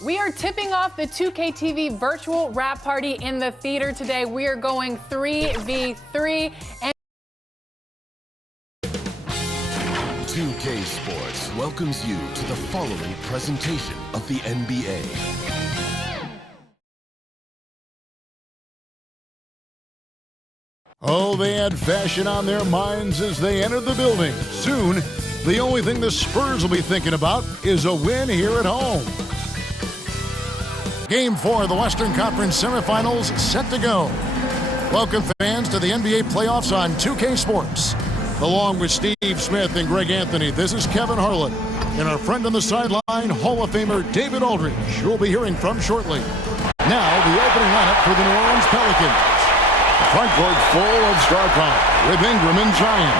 We are tipping off the 2K TV virtual wrap party in the theater today. We are going 3v3. And 2K Sports welcomes you to the following presentation of the NBA. Oh, they had fashion on their minds as they entered the building. Soon, the only thing the Spurs will be thinking about is a win here at home. Game 4 of the Western Conference semifinals set to go. Welcome, fans, to the NBA playoffs on 2K Sports. Along with Steve Smith and Greg Anthony, this is Kevin Harlan. And our friend on the sideline, Hall of Famer David Aldridge, who we'll be hearing from shortly. Now, the opening lineup for the New Orleans Pelicans. Front court full of star power with Ingram and Zion.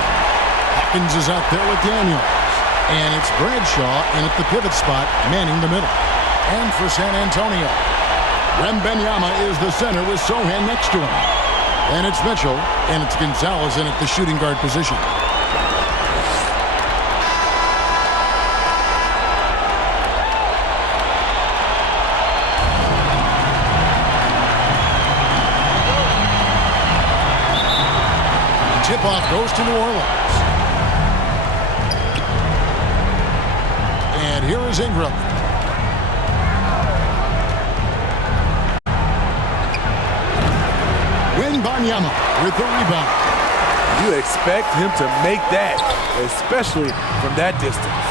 Hawkins is out there with Daniels. And it's Bradshaw in at the pivot spot, manning the middle. And for San Antonio, Wembanyama is the center with Sohan next to him. And it's Mitchell, and it's Gonzalez in at the shooting guard position. Tip-off goes to New Orleans. And here is Ingram. Wembanyama with the rebound. You expect him to make that, especially from that distance.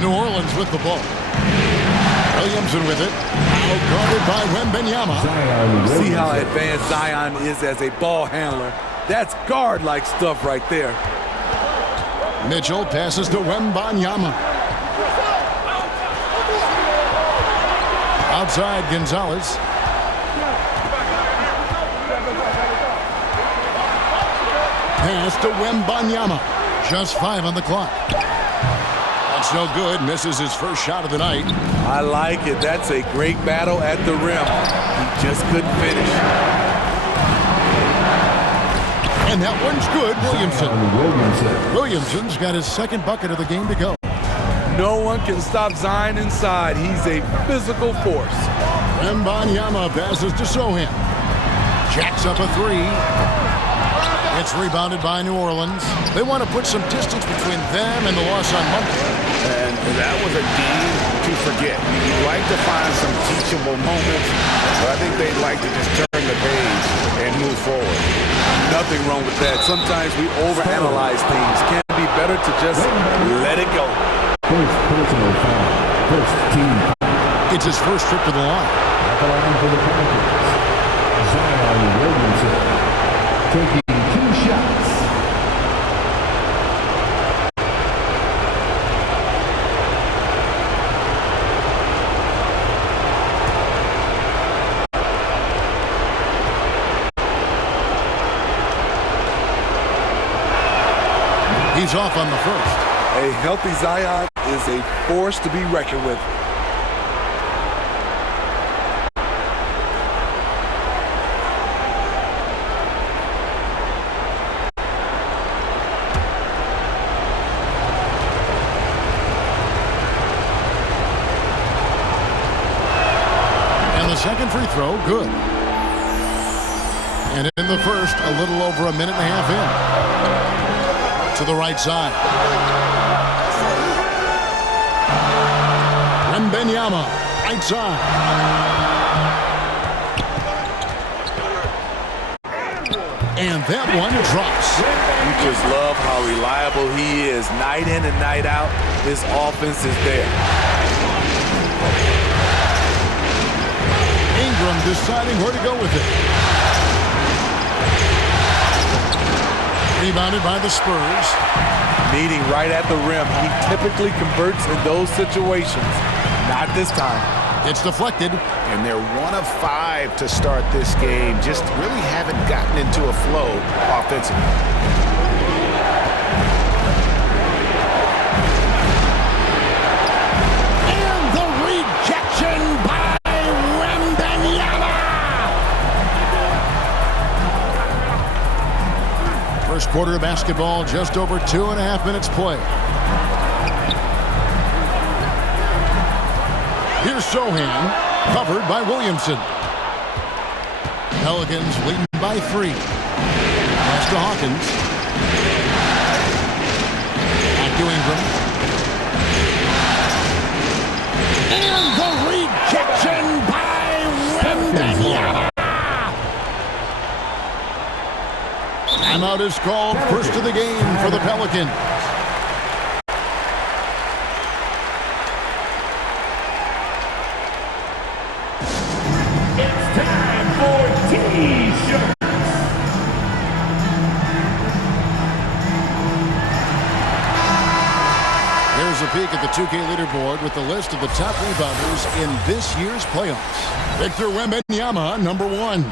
New Orleans with the ball. Williamson with it. Out-guarded by Wembanyama. See how advanced Zion is as a ball handler. That's guard-like stuff right there. Mitchell passes to Wembanyama. Outside Gonzalez. Pass to Wembanyama. Just 5 on the clock. That's no good. Misses his first shot of the night. I like it. That's a great battle at the rim. He just couldn't finish. And that one's good. Williamson's got his second bucket of the game to go. No one can stop Zion inside. He's a physical force. Wembanyama passes to Sohan. Jacks up a 3. It's rebounded by New Orleans. They want to put some distance between them and the loss on Monday. And that was a game to forget. You'd like to find some teachable moments, but I think they'd like to just turn the page and move forward. Nothing wrong with that. Sometimes we overanalyze things. Can it be better to just let it go? First personal foul. First team. It's his first trip to the line. At the line for the Pelicans, Zion Williamson taking 2 shots. He's off on the first. A healthy Zion is a force to be reckoned with. Second free throw, good. And in the first, a little over a minute and a half in. To the right side. Wembanyama, right side. And that one drops. You just love how reliable he is. Night in and night out, his offense is there. Ingram deciding where to go with it. Rebounded by the Spurs. Meeting right at the rim. He typically converts in those situations. Not this time. It's deflected. And they're 1 of 5 to start this game. Just really haven't gotten into a flow offensively. First quarter of basketball, just over 2.5 minutes play. Here's Sohan, covered by Williamson. Pelicans leading by 3. Pass to Hawkins. Back to Ingram. And the rejection by Wembanyama. Timeout is called. First of the game for the Pelicans. It's time for T-shirts. Here's a peek at the 2K leaderboard with the list of the top rebounders in this year's playoffs. Victor Wembanyama, number 1.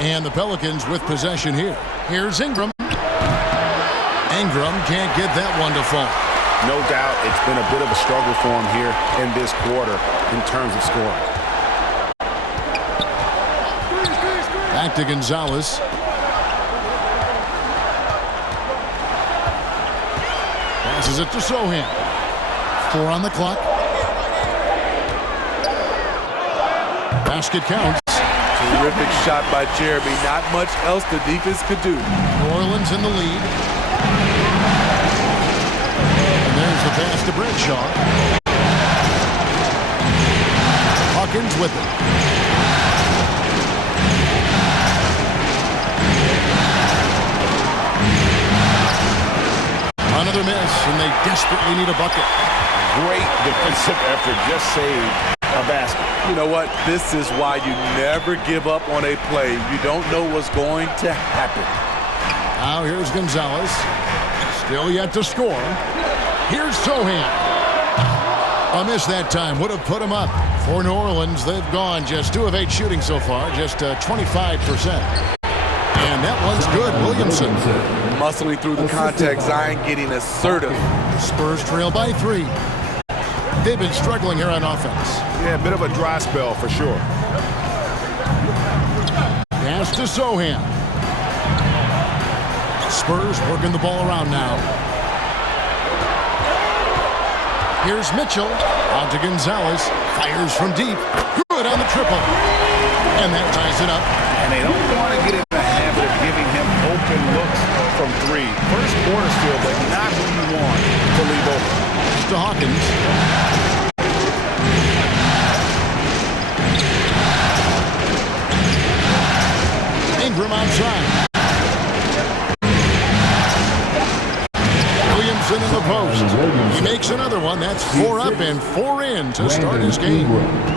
And the Pelicans with possession here. Here's Ingram. Ingram can't get that one to fall. No doubt it's been a bit of a struggle for him here in this quarter in terms of scoring. Back to Gonzalez. Passes it to Sohan. 4 on the clock. Basket counts. Terrific shot by Jeremy. Not much else the defense could do. New Orleans in the lead. And there's the pass to Bradshaw. Hawkins with it. Another miss, and they desperately need a bucket. Great defensive effort. Just saved a basket. You know what? This is why you never give up on a play. You don't know what's going to happen. Now here's Gonzalez. Still yet to score. Here's Sohan. A miss that time. Would have put him up. For New Orleans, they've gone just 2 of 8 shooting so far. Just 25%. And that one's good. Williamson. Muscling through the contact. Zion getting assertive. Spurs trail by 3. They've been struggling here on offense. Yeah, a bit of a dry spell for sure. Pass to Sohan. Spurs working the ball around now. Here's Mitchell. On to Gonzalez. Fires from deep. Good on the triple. And that ties it up. And they don't want to get in the habit of giving him open looks from 3. First quarter still, but not who you want to leave open. To Hawkins. Ingram outside. Williamson in the post. He makes another one. That's 4 up and 4 in to start his game.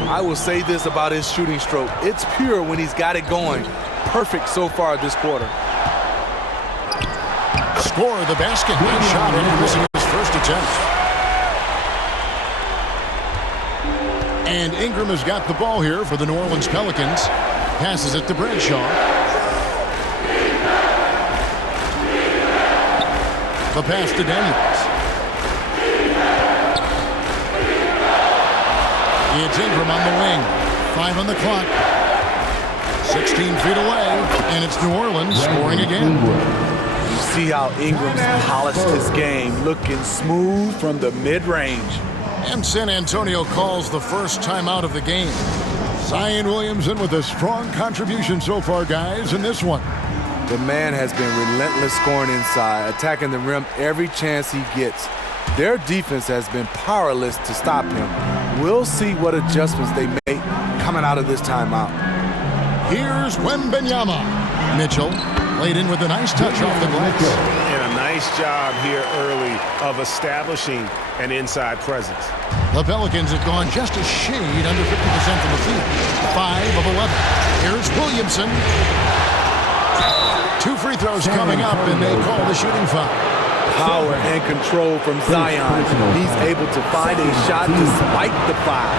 I will say this about his shooting stroke. It's pure when he's got it going. Perfect so far this quarter. Score the basket. Nice shot after missing his first attempt. And Ingram has got the ball here for the New Orleans Pelicans. Passes it to Bradshaw. The pass to Daniels. It's Ingram on the wing. 5 on the clock. 16 feet away. And it's New Orleans scoring again. You see how Ingram's polished his game, looking smooth from the mid-range. And San Antonio calls the first time out of the game. Zion Williamson with a strong contribution so far, guys, in this one. The man has been relentless scoring inside, attacking the rim every chance he gets. Their defense has been powerless to stop him. We'll see what adjustments they make coming out of this timeout. Here's Wembanyama. Mitchell laid in with a nice touch off the glass. And a nice job here early of establishing an inside presence. The Pelicans have gone just a shade under 50% from the field. 5 of 11. Here's Williamson. 2 free throws coming up, and they call the shooting foul. Power and control from Zion. He's able to find a shot despite the foul.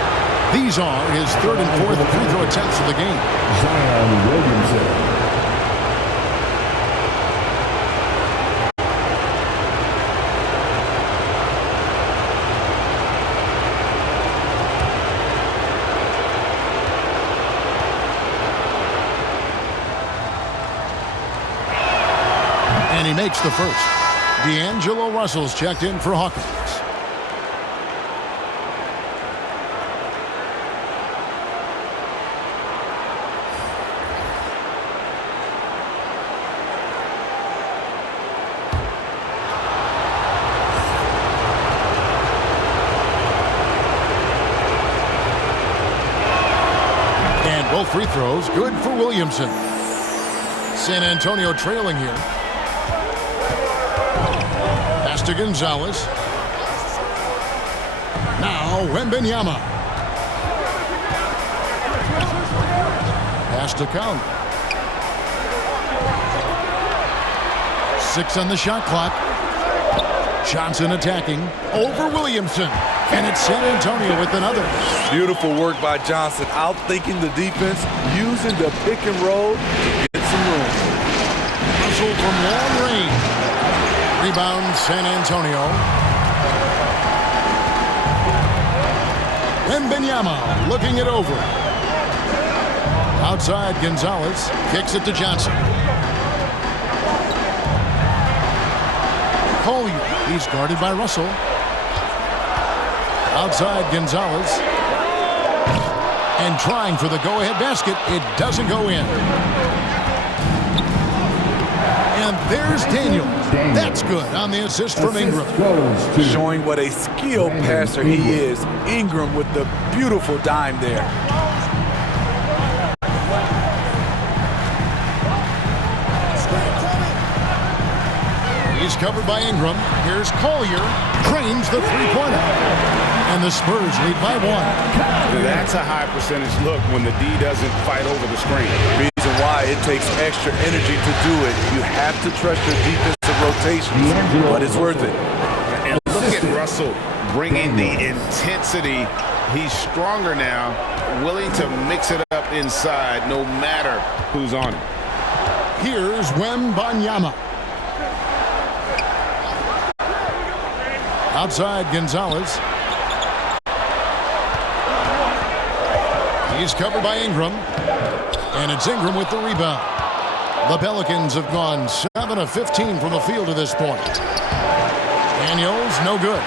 These are his 3rd and 4th free throw attempts of the game. Zion Williamson. makes the first. D'Angelo Russell's checked in for Hawkins. And both free throws good for Williamson. San Antonio trailing here. Pass to Gonzalez. Now Wembanyama. Pass to Count. 6 on the shot clock. Johnson attacking over Williamson. And it's San Antonio with another. Beautiful work by Johnson, outthinking the defense, using the pick and roll to get some room. Russell from long range. Rebound San Antonio. Wembanyama looking it over. Outside Gonzalez kicks it to Johnson. Collier, he's guarded by Russell. Outside Gonzalez. And trying for the go-ahead basket. It doesn't go in. And there's Daniels. That's good on the assist from Ingram. Showing what a skilled passer he is. Ingram with the beautiful dime there. He's covered by Ingram. Here's Collier. Drains the three-pointer. And the Spurs lead by 1. That's a high percentage look when the D doesn't fight over the screen. Reason why it takes extra energy to do it. You have to trust your defensive rotations, but it's worth it. And look at Russell bringing the intensity. He's stronger now, willing to mix it up inside no matter who's on him. Here's Wembanyama. Outside Gonzalez. He's covered by Ingram. And it's Ingram with the rebound. The Pelicans have gone 7 of 15 from the field to this point. Daniels, no good.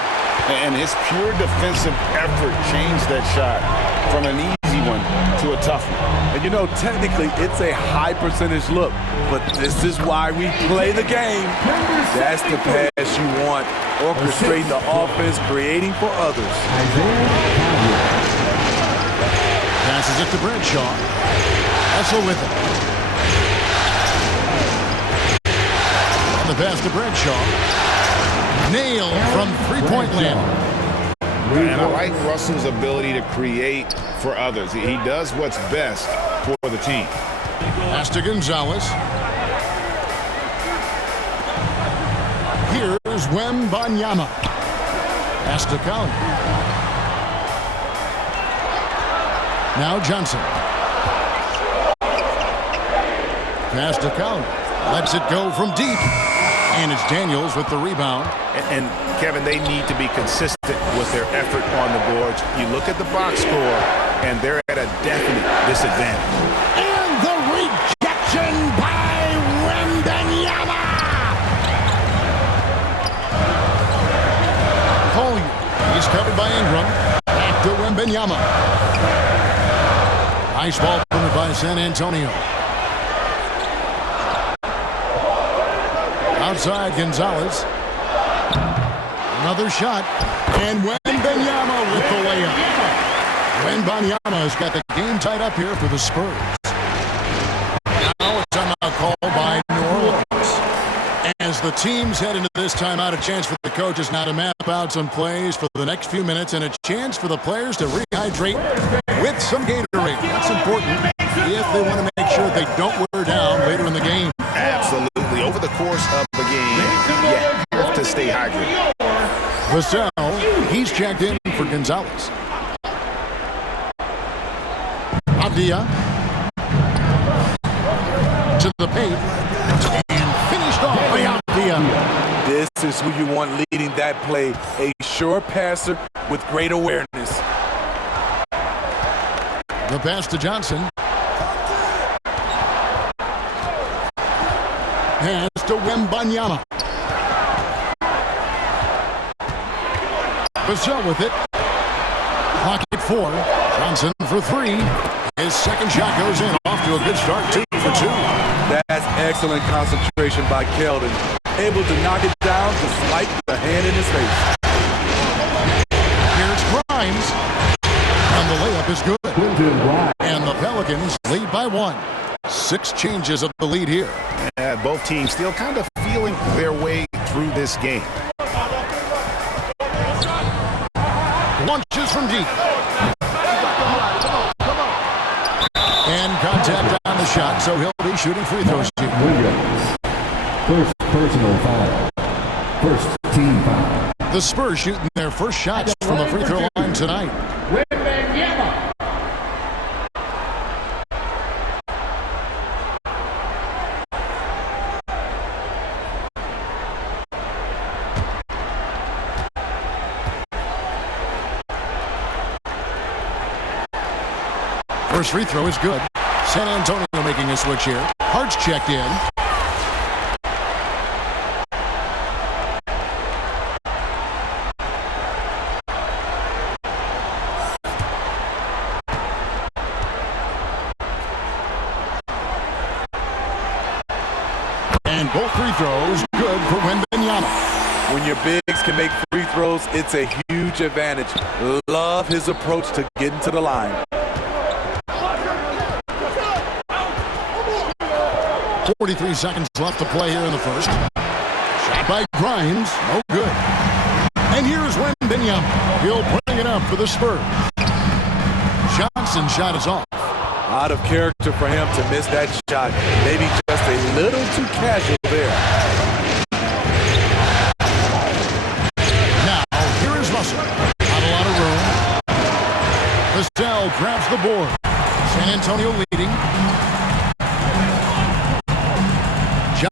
And his pure defensive effort changed that shot from an easy one to a tough one. And you know, technically, it's a high percentage look, but this is why we play the game. That's the pass you want. Orchestrating the offense, creating for others. Passes it to Bradshaw. Russell with it. And the pass to Bradshaw. Nailed from three-point land. And I like Russell's ability to create for others. He does what's best for the team. Pass to Gonzalez. Here's Wembanyama. Pass to Count. Now Johnson. Pass to Count. Lets it go from deep. And it's Daniels with the rebound. And Kevin, they need to be consistent with their effort on the boards. You look at the box score, and they're at a definite disadvantage. And the rejection by Wembanyama. Collier. He's covered by Ingram. Back to Wembanyama. Nice ball put by San Antonio. Outside Gonzalez. Another shot. And Wembanyama with the layup. Wembanyama's got the game tied up here for the Spurs. Now a timeout call by New Orleans. As the teams head into this timeout, a chance for the coaches now to map out some plays for the next few minutes and a chance for the players to rehydrate with some Gatorade. That's important if they want to make sure they don't wear down later in the game. Absolutely. Over the course of the game, you have to stay hydrated. Vassell, he's checked in for Gonzalez. Abdia to the paint and finished off by Abdia. This is who you want leading that play, a sure passer with great awareness. The pass to Johnson. Pass to Wembanyama. Vassell with it. Clock at 4. Johnson for 3. His second shot goes in. Off to a good start. 2 for 2. That's excellent concentration by Keldon. Able to knock it down despite the hand in his face. Here's Grimes. And the layup is good. And the Pelicans lead by 1. 6 changes of the lead here. Yeah, both teams still kind of feeling their way through this game. Launches from deep. And contact on the shot, so he'll be shooting free throws here. Williams. First personal foul. First team foul. The Spurs shooting their first shots from the free throw line tonight. First free throw is good. San Antonio making a switch here. Hart's checked in. And both free throws good for Wembanyama. When your bigs can make free throws, it's a huge advantage. Love his approach to getting to the line. 43 seconds left to play here in the first. Shot by Grimes. No good. And here's Wembanyama. He'll bring it up for the Spurs. Johnson's shot is off. Out of character for him to miss that shot. Maybe just a little too casual there. Now, here is Russell. Not a lot of room. Vassell grabs the board. San Antonio leading.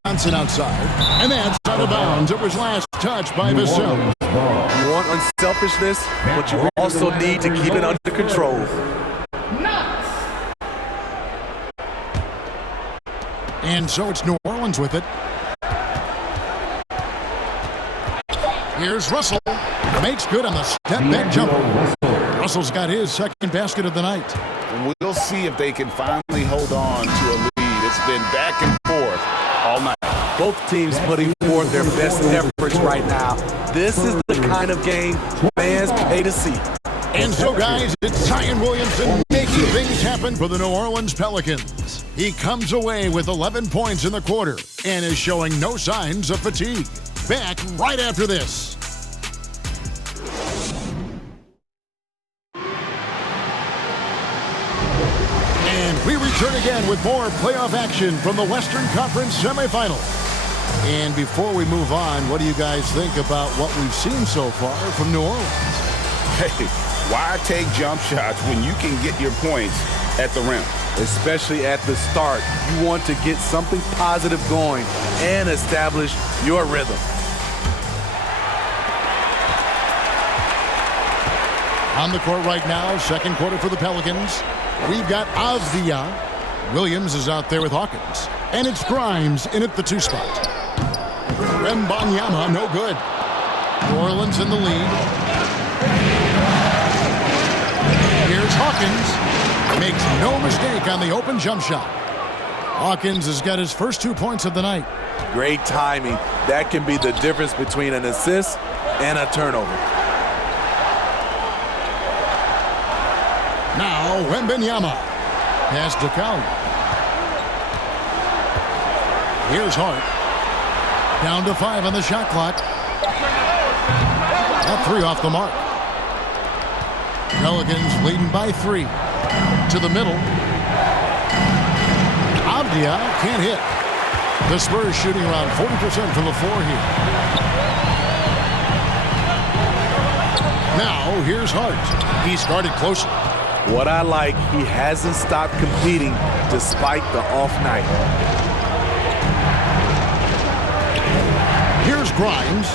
Johnson outside, and that's out of bounds. It was last touched by Vassell. You want unselfishness, but you also need to keep it under control. And so it's New Orleans with it. Here's Russell. Makes good on the step-back jumper. Russell's got his second basket of the night. We'll see if they can finally hold on to a lead. It's been back and forth all night. Both teams putting forth their best efforts right now. This is the kind of game fans pay to see. And so, guys, it's Zion Williamson making things happen for the New Orleans Pelicans. He comes away with 11 points in the quarter and is showing no signs of fatigue. Back right after this. And we return again with more playoff action from the Western Conference semifinals. And before we move on, what do you guys think about what we've seen so far from New Orleans? Hey, why take jump shots when you can get your points at the rim? Especially at the start. You want to get something positive going and establish your rhythm. On the court right now, second quarter for the Pelicans. We've got Avdia. Williams is out there with Hawkins. And it's Grimes in at the 2 spot. Wembanyama, no good. New Orleans in the lead. Here's Hawkins. Makes no mistake on the open jump shot. Hawkins has got his first 2 points of the night. Great timing. That can be the difference between an assist and a turnover. Now, Wembanyama. Pass to Cowley. Here's Hart. Down to 5 on the shot clock. That 3 off the mark. Pelicans leading by 3. To the middle. Avdia can't hit. The Spurs shooting around 40% from the floor here. Now, here's Hart. He started closely. What I like, he hasn't stopped competing despite the off night. Here's Grimes.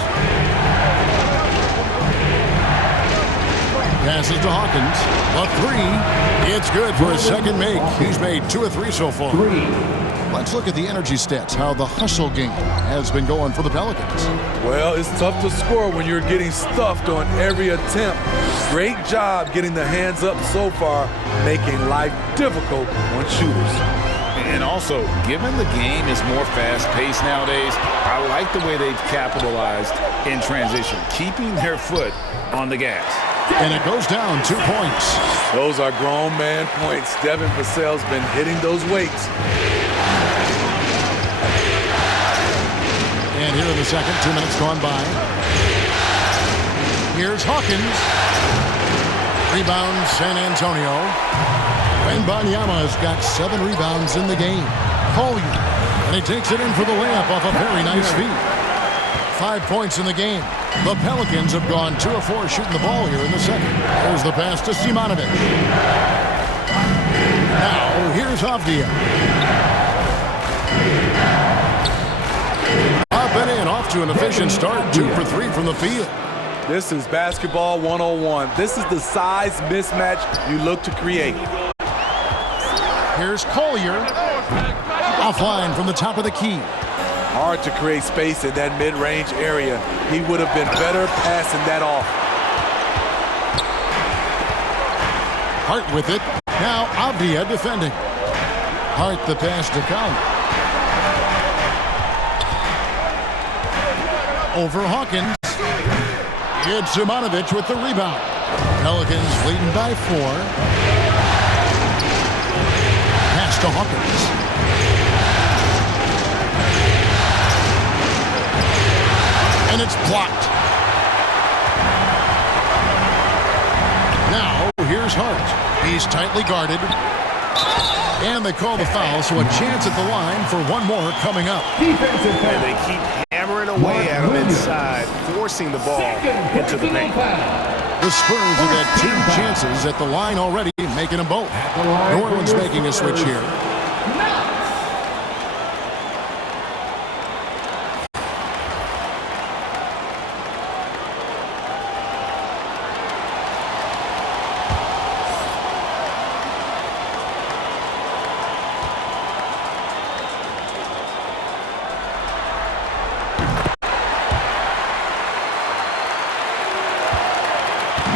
Passes to Hawkins. A three. It's good for his second make. He's made 2 of 3 so far. Let's look at the energy stats, how the hustle game has been going for the Pelicans. Well, it's tough to score when you're getting stuffed on every attempt. Great job getting the hands up so far, making life difficult on shooters. And also, given the game is more fast-paced nowadays, I like the way they've capitalized in transition, keeping their foot on the gas. And it goes down 2 points. Those are grown man points. Devin Vassell's been hitting those weights. And here in the second, 2 minutes gone by. Here's Hawkins. Rebound, San Antonio. Wembanyama has got 7 rebounds in the game. Collier. And he takes it in for the layup off a very nice feed. 5 points in the game. The Pelicans have gone 2 of 4 shooting the ball here in the second. There's the pass to Simonovic. Now, here's Avdia. Up and in, off to an efficient start. 2 for 3 from the field. This is basketball 101. This is the size mismatch you look to create. Here's Collier. Offline from the top of the key. Hard to create space in that mid-range area. He would have been better passing that off. Hart with it. Now Avdia defending. Hart the pass to Count. Over Hawkins. It's Simonovic with the rebound. Pelicans leading by 4. Pass to Hawkins. And it's blocked. Now, here's Hart. He's tightly guarded. And they call the foul, so a chance at the line for one more coming up. Defensive foul. And they keep hammering away at him inside, forcing the ball into the paint. The Spurs have had 2 chances at the line already, making them both. New Orleans making a switch here.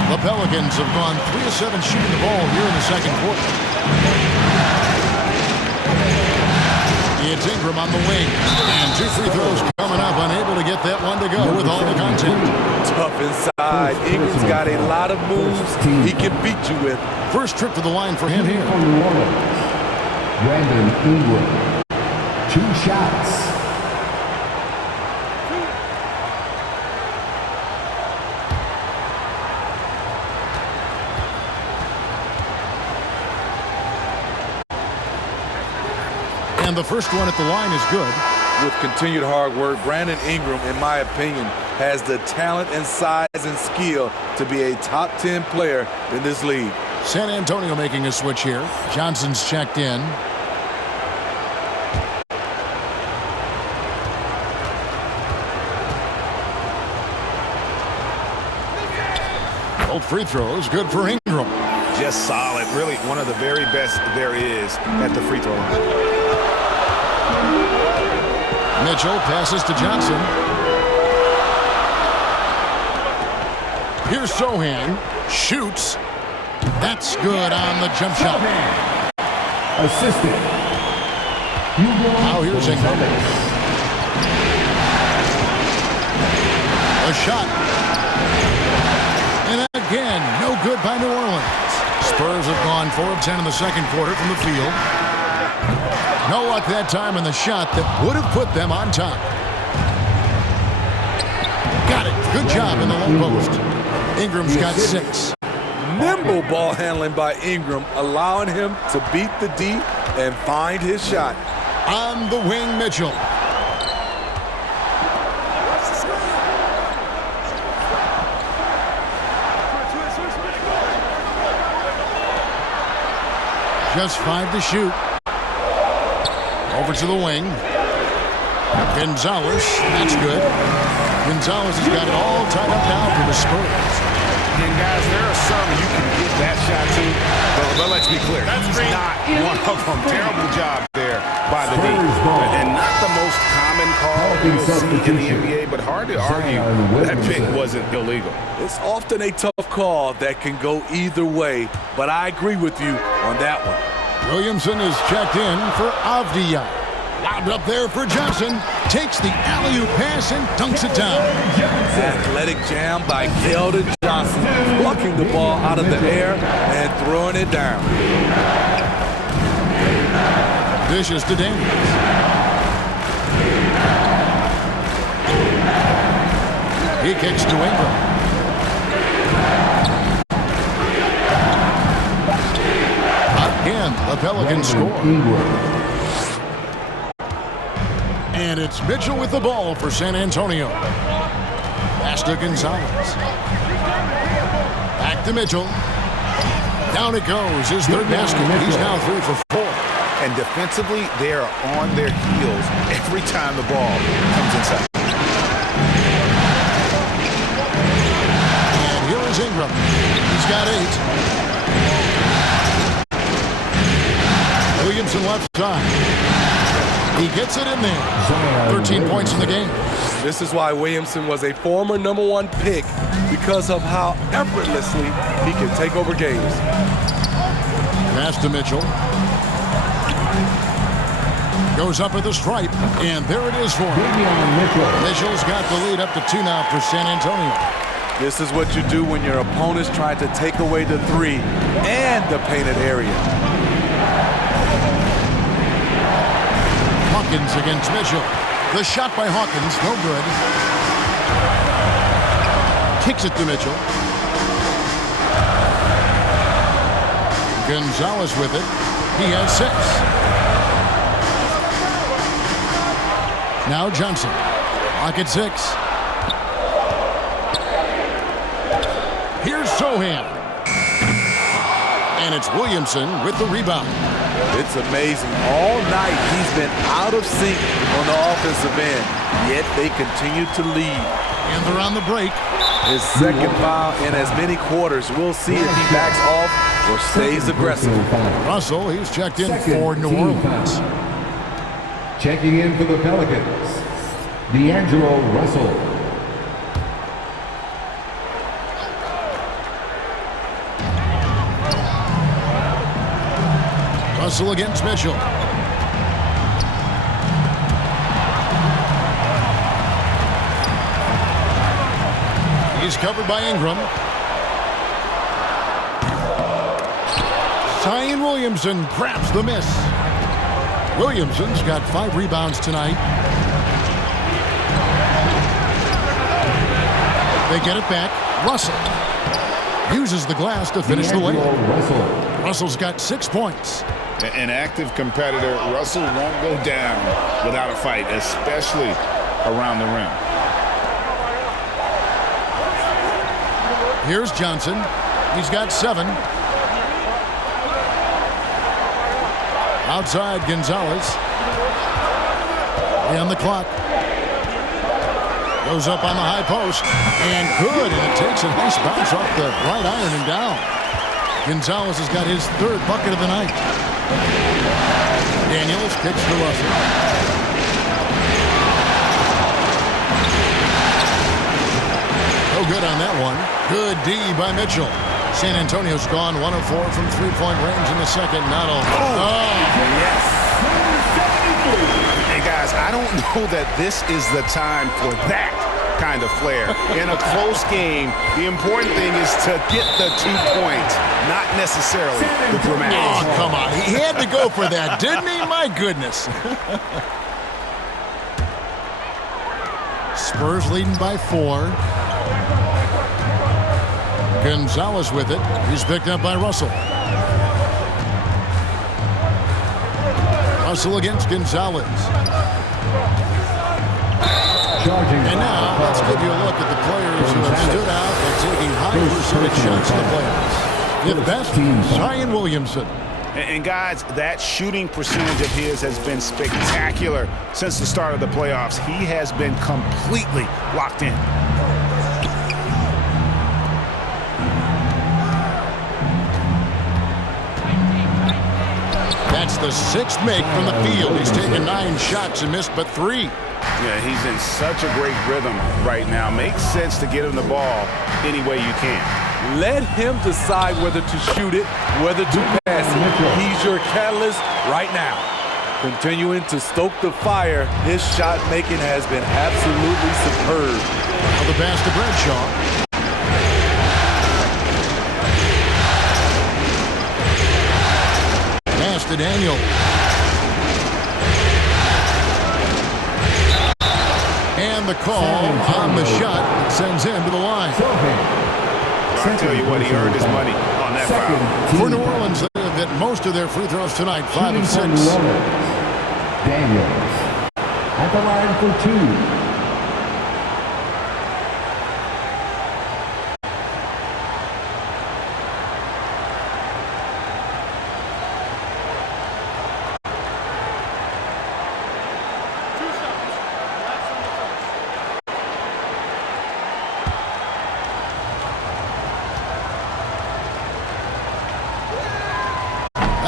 The Pelicans have gone 3 of 7 shooting the ball here in the second quarter. It's Ingram on the wing. And 2 free throws coming up, unable to get that one to go with all the content. Tough inside. Ingram's got a lot of moves he can beat you with. First trip to the line for him here. Brandon Ingram. 2 shots. And the first one at the line is good. With continued hard work, Brandon Ingram, in my opinion, has the talent and size and skill to be a top 10 player in this league. San Antonio making a switch here. Johnson's checked in. Both free throws, good for Ingram. Just solid. Really one of the very best there is at the free throw line. Mitchell passes to Johnson. Here's Sohan. Shoots. That's good on the jump shot. Assistant. Now here's Ingram. A shot. And again, no good by New Orleans. Spurs have gone 4 of 10 in the second quarter from the field. No luck that time in the shot that would have put them on top. Got it. Good job in the low post. Ingram's got 6. Nimble ball handling by Ingram, allowing him to beat the D and find his shot. On the wing, Mitchell. Just 5 to shoot. Over to the wing. Gonzalez. That's good. Gonzalez has got it all tied up now for the Spurs. And guys, there are some you can get that shot to, but let's be clear, he's not one of them. Terrible job there by the D. And not the most common call you'll see in the NBA, but hard to argue that pick wasn't illegal. It's often a tough call that can go either way, but I agree with you on that one. Williamson is checked in for Avdia. Lobbed up there for Johnson. Takes the alley-oop pass and dunks it down. Athletic jam by Keldon Johnson, plucking the ball out of the air and throwing it down. Dishes to Daniels. He kicks to Ingram. Again, the Pelicans score. And it's Mitchell with the ball for San Antonio. Pass to Gonzalez. Back to Mitchell. Down it goes. His third basket. He's now 3 for 4. And defensively, they are on their heels every time the ball comes inside. And here is Ingram. He's got 8. Williamson left side. He gets it in there. 13 points in the game. This is why Williamson was a former #1 pick, because of how effortlessly he can take over games. Pass to Mitchell. Goes up at the stripe, and there it is for him. Mitchell's got the lead up to 2 now for San Antonio. This is what you do when your opponent's trying to take away the 3 and the painted area. Hawkins against Mitchell. The shot by Hawkins, no good. Kicks it to Mitchell. Gonzalez with it. He has 6. Now Johnson. Lock at 6. Here's Sohan. And it's Williamson with the rebound. It's amazing. All night he's been out of sync on the offensive end, yet they continue to lead. And they're on the break. His second foul in as many quarters. We'll see if he backs off or stays aggressive. Russell, he's checked in for New Orleans. Checking in for the Pelicans, D'Angelo Russell. Russell against Mitchell. He's covered by Ingram. Zion Williamson grabs the miss. Williamson's got 5 rebounds tonight. They get it back. Russell uses the glass to finish the layup. Russell's got 6 points. An active competitor, Russell won't go down without a fight, especially around the rim. Here's Johnson. He's got 7. Outside, Gonzalez. On the clock. Goes up on the high post. And good. And it takes a nice bounce off the right iron and down. Gonzalez has got his 3rd bucket of the night. Daniels kicks to Russell. No good on that one. Good D by Mitchell. San Antonio's gone 1 of 4 from 3-point range in the second. Not all. Yes. Hey, guys, I don't know that this is the time for that kind of flair. In a close game, the important thing is to get the 2 points, not necessarily the dramatic. Oh, come on. He had to go for that, didn't he? My goodness. Spurs leading by 4. Gonzalez with it. He's picked up by Russell. Russell against Gonzalez. And now, let's give you a look at the players who have stood out and taking high percentage shots in the playoffs. Fifth best, Zion Williamson. And guys, that shooting percentage of his has been spectacular since the start of the playoffs. He has been completely locked in. the 6th make from the field. He's taken 9 shots and missed but 3. Yeah, he's in such a great rhythm right now. Makes sense to get him the ball any way you can. Let him decide whether to shoot it, whether to pass it. He's your catalyst right now. Continuing to stoke the fire, his shot making has been absolutely superb. Now the pass to Bradshaw. Pass to Daniel. And the call on the shot that sends him to the line. I'll tell you what, he earned his money on that foul. For New Orleans, they have hit most of their free throws tonight, 5 of 6. Daniels at the line for 2.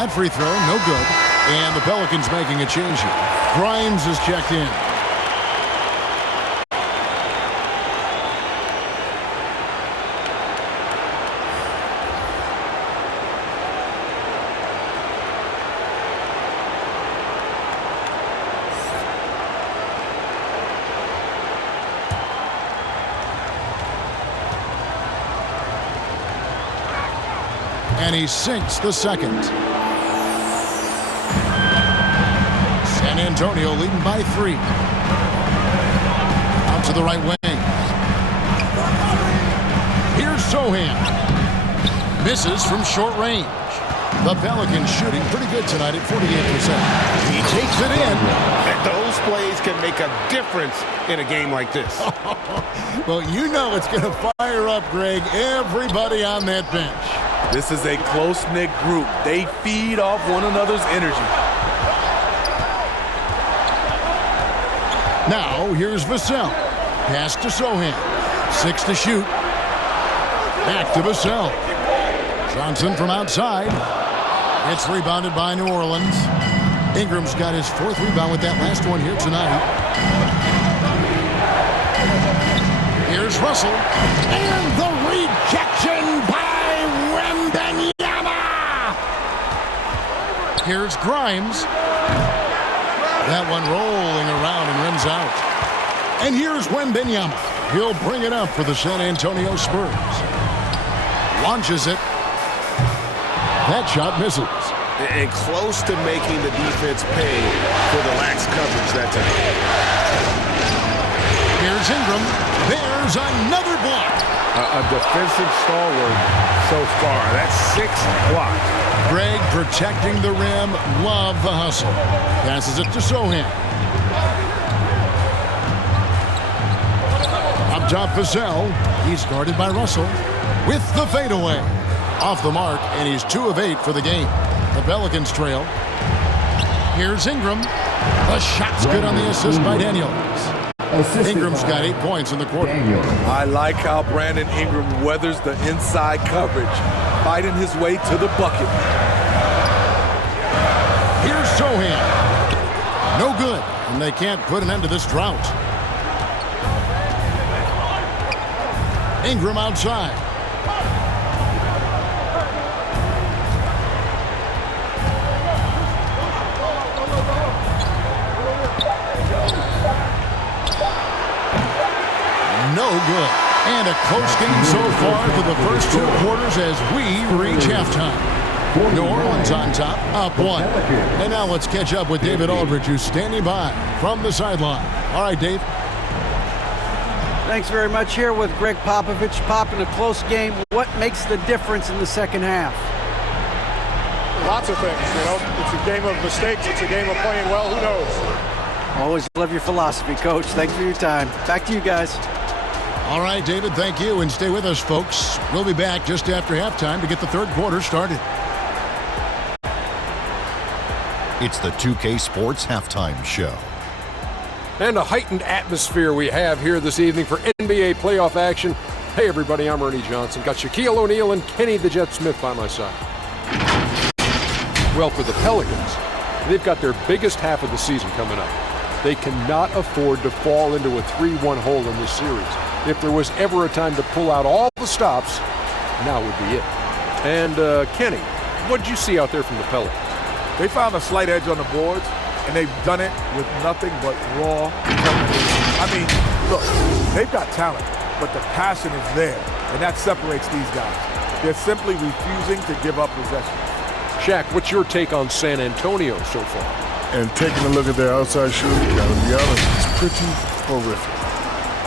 That free throw, no good. And the Pelicans making a change here. Grimes is checked in. And he sinks the second. San Antonio leading by 3. Out to the right wing. Here's Sohan. Misses from short range. The Pelicans shooting pretty good tonight at 48%. He takes it in. Those plays can make a difference in a game like this. Well, you know it's going to fire up, Greg, everybody on that bench. This is a close-knit group. They feed off one another's energy. Now, here's Vassell. Pass to Sohan. 6 to shoot. Back to Vassell. Johnson from outside. It's rebounded by New Orleans. Ingram's got his 4th rebound with that last one here tonight. Here's Russell. And the rejection by Wembanyama. Here's Grimes. That one rolling around and rims out. And here's Wembanyama. He'll bring it up for the San Antonio Spurs. Launches it. That shot misses. And close to making the defense pay for the lax coverage that time. Here's Ingram. There's another block. A defensive stalwart so far. That's 6 blocks. Greg protecting the rim. Love the hustle. Passes it to Sohan. Up top, Vassell. He's guarded by Russell. With the fadeaway. Off the mark, and he's 2 of 8 for the game. The Pelicans trail. Here's Ingram. The shot's good on the assist by Daniels. Ingram's got 8 points in the quarter. I like how Brandon Ingram weathers the inside coverage, fighting his way to the bucket. Here's Sohan. No good, and they can't put an end to this drought. Ingram outside. No good. And a close game so far for the first 2 quarters as we reach halftime. New Orleans on top, up 1. And now let's catch up with David Aldridge, who's standing by from the sideline. All right, Dave. Thanks very much. Here with Greg Popovich. Pop, in a close game, what makes the difference in the second half? Lots of things, you know. It's a game of mistakes. It's a game of playing well. Who knows? Always love your philosophy, Coach. Thanks for your time. Back to you guys. All right, David, thank you. And stay with us, folks. We'll be back just after halftime to get the third quarter started. It's the 2K Sports Halftime Show. And a heightened atmosphere we have here this evening for NBA playoff action. Hey, everybody, I'm Ernie Johnson. Got Shaquille O'Neal and Kenny the Jet Smith by my side. Well, for the Pelicans, They've got their biggest half of the season coming up. They cannot afford to fall into a 3-1 hole in this series. If there was ever a time to pull out all the stops, now would be it. And Kenny, what did you see out there from the Pelicans? They found a slight edge on the boards, and they've done it with nothing but raw determination. I mean, look, they've got talent, but the passion is there, and that separates these guys. They're simply refusing to give up possession. Shaq, what's your take on San Antonio so far? And taking a look at their outside shooting, gotta be honest, it's pretty horrific.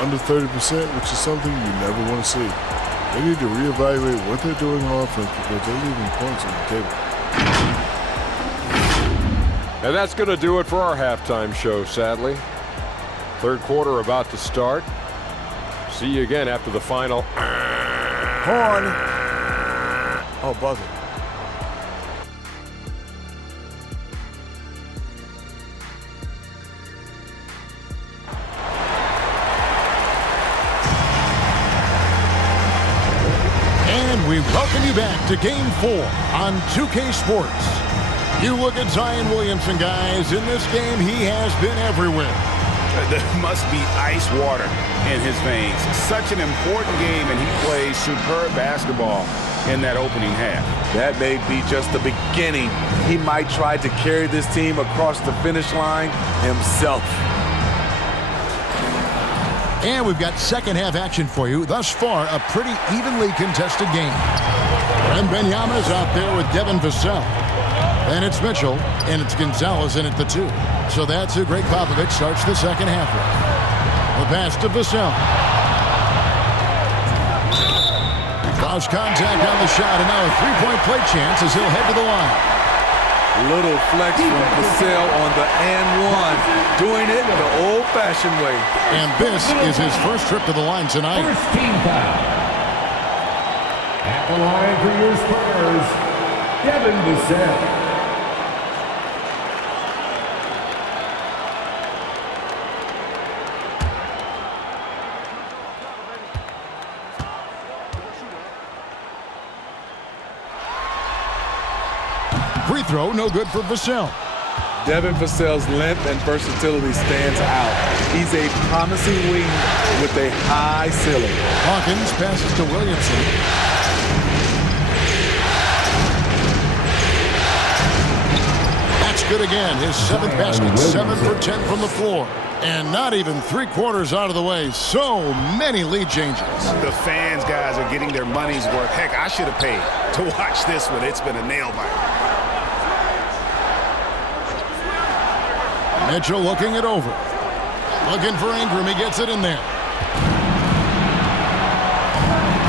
Under 30%, which is something you never want to see. They need to reevaluate what they're doing on offense because they're leaving points on the table. And that's going to do it for our halftime show, sadly. Third quarter about to start. See you again after the final. Horn. Oh, buzzer. And we welcome you back to Game 4 on 2K Sports. You look at Zion Williamson, guys. In this game, he has been everywhere. There must be ice water in his veins. Such an important game, and he plays superb basketball in that opening half. That may be just the beginning. He might try to carry this team across the finish line himself. And we've got second half action for you. Thus far, a pretty evenly contested game. And Benyama is out there with Devin Vassell. And it's Mitchell, and it's Gonzalez in at the 2. So that's who Greg Popovich starts the second half with. The pass to Vassell. Cross contact on the shot, and now a three-point play chance as he'll head to the line. Little flex from Vassell on the and one. Doing it the old-fashioned way. And this is his first trip to the line tonight. First team foul. At the line for your Spurs, Devin Vassell. Free throw, no good for Vassell. Devin Vassell's length and versatility stands out. He's a promising wing with a high ceiling. Hawkins passes to Williamson. That's good again. His 7th basket, 7 for 10 from the floor. And not even 3/4 out of the way. So many lead changes. The fans, guys, are getting their money's worth. Heck, I should have paid to watch this one. It's been a nail-biter. Mitchell looking it over. Looking for Ingram. He gets it in there.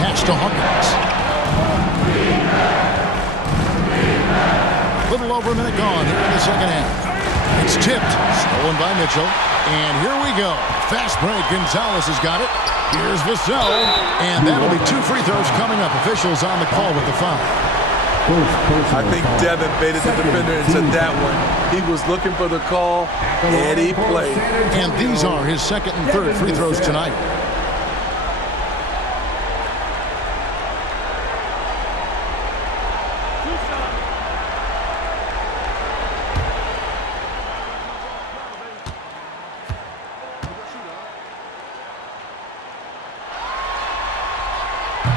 Patch to Hawkins. Little over a minute gone here in the second half. It's tipped. Stolen by Mitchell. And here we go. Fast break. Gonzalez has got it. Here's Vassell. And that'll be 2 free throws coming up. Officials on the call with the foul. I think Devin baited the defender into that one. He was looking for the call, and he played. And these are his second and third free throws tonight.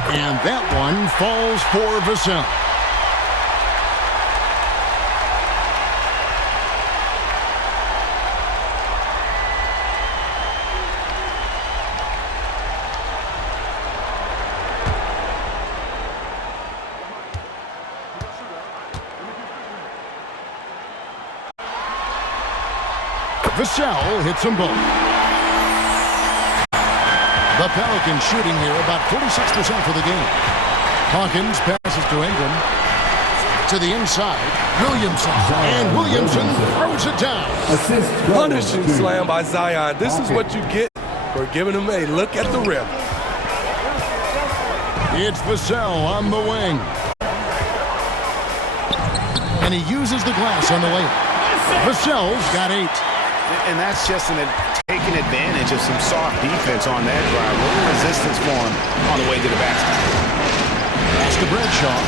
And that one falls for Vassell. Vassell hits them both. The Pelicans shooting here about 46% for the game. Hawkins passes to Ingram. To the inside, Williamson. And Williamson throws it down. Punishing slam by Zion. This is what you get for giving him a look at the rim. It's Vassell on the wing. And he uses the glass on the layup. Vassell's got 8. And that's just taking advantage of some soft defense on that drive. A little resistance for him on the way to the basket. Pass to Bradshaw.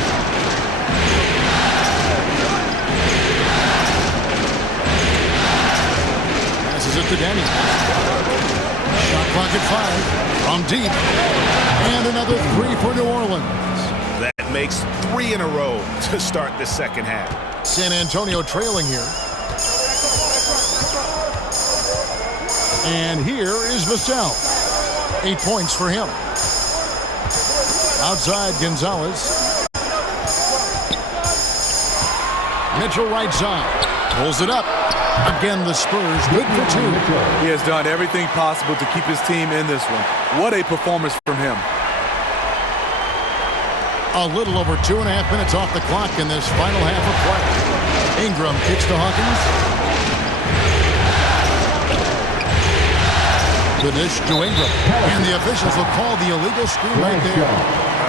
at 5 from deep. And another 3 for New Orleans. That makes 3 in a row to start the second half. San Antonio trailing here. And here is Vassell. 8 points for him. Outside, Gonzalez. Mitchell right side. Pulls it up. Again, the Spurs good for 2. He has done everything possible to keep his team in this one. What a performance from him. A little over 2.5 minutes off the clock in this final half of play. Ingram kicks to Hawkins. The dish to Ingram. And the officials will call the illegal screen right there.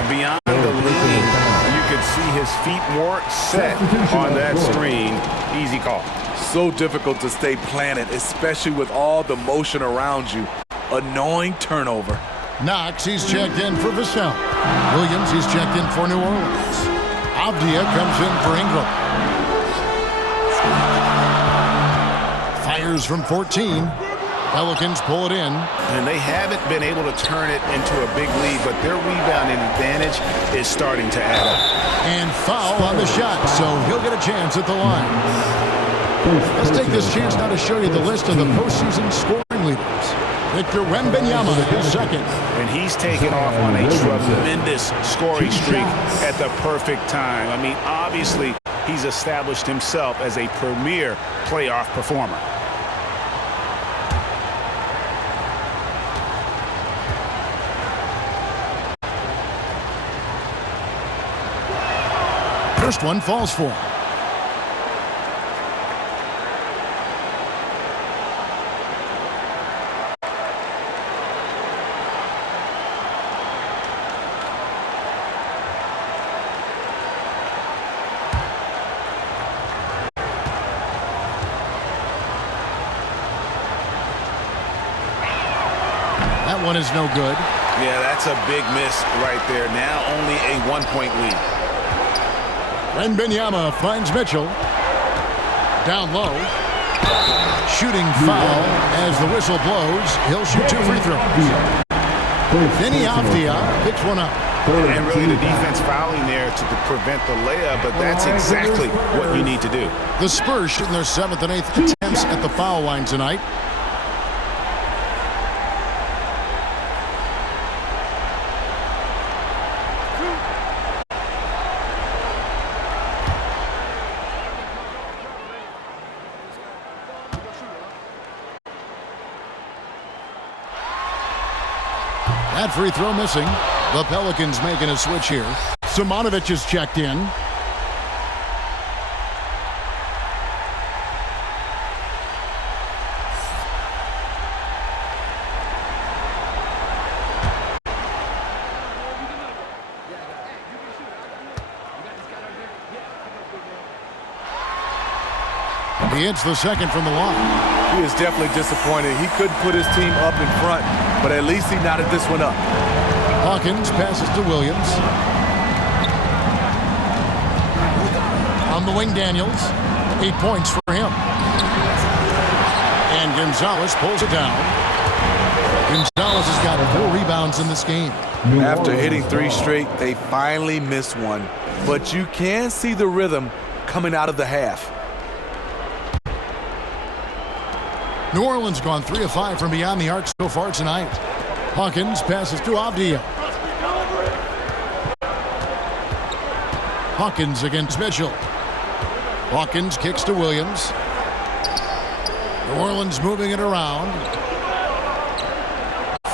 Beyond the leaning, you could see his feet more set on that screen. Easy call. So difficult to stay planted, especially with all the motion around you. Annoying turnover. Knox, he's checked in for Vassell. Williams, he's checked in for New Orleans. Avdia comes in for Ingram. Fires from 14. Pelicans pull it in. And they haven't been able to turn it into a big lead, but their rebounding advantage is starting to add up. And foul on the shot, so he'll get a chance at the line. Let's take this chance now to show you the list of the postseason scoring leaders. Victor Wembanyama is second. And he's taken off on a tremendous scoring streak at the perfect time. I mean, obviously, he's established himself as a premier playoff performer. First one falls for him. That one is no good. Yeah, that's a big miss right there. Now only a 1-point lead. Wembanyama finds Mitchell. Down low. Shooting foul as the whistle blows. He'll shoot 2 free throws. Denny Avdia picks one up. And really the defense fouling there to prevent the layup, but that's exactly what you need to do. The Spurs shooting their 7th and 8th attempts at the foul line tonight. That free throw missing. The Pelicans making a switch here. Simonovic is checked in. He hits the second from the line. He is definitely disappointed. He couldn't put his team up in front, but at least he knotted this one up. Hawkins passes to Williams. On the wing, Daniels. 8 points for him. And Gonzalez pulls it down. Gonzalez has got 4 rebounds in this game. After hitting 3 straight, they finally missed one. But you can see the rhythm coming out of the half. New Orleans gone 3 of 5 from beyond the arc so far tonight. Hawkins passes to Avdia. Hawkins against Mitchell. Hawkins kicks to Williams. New Orleans moving it around.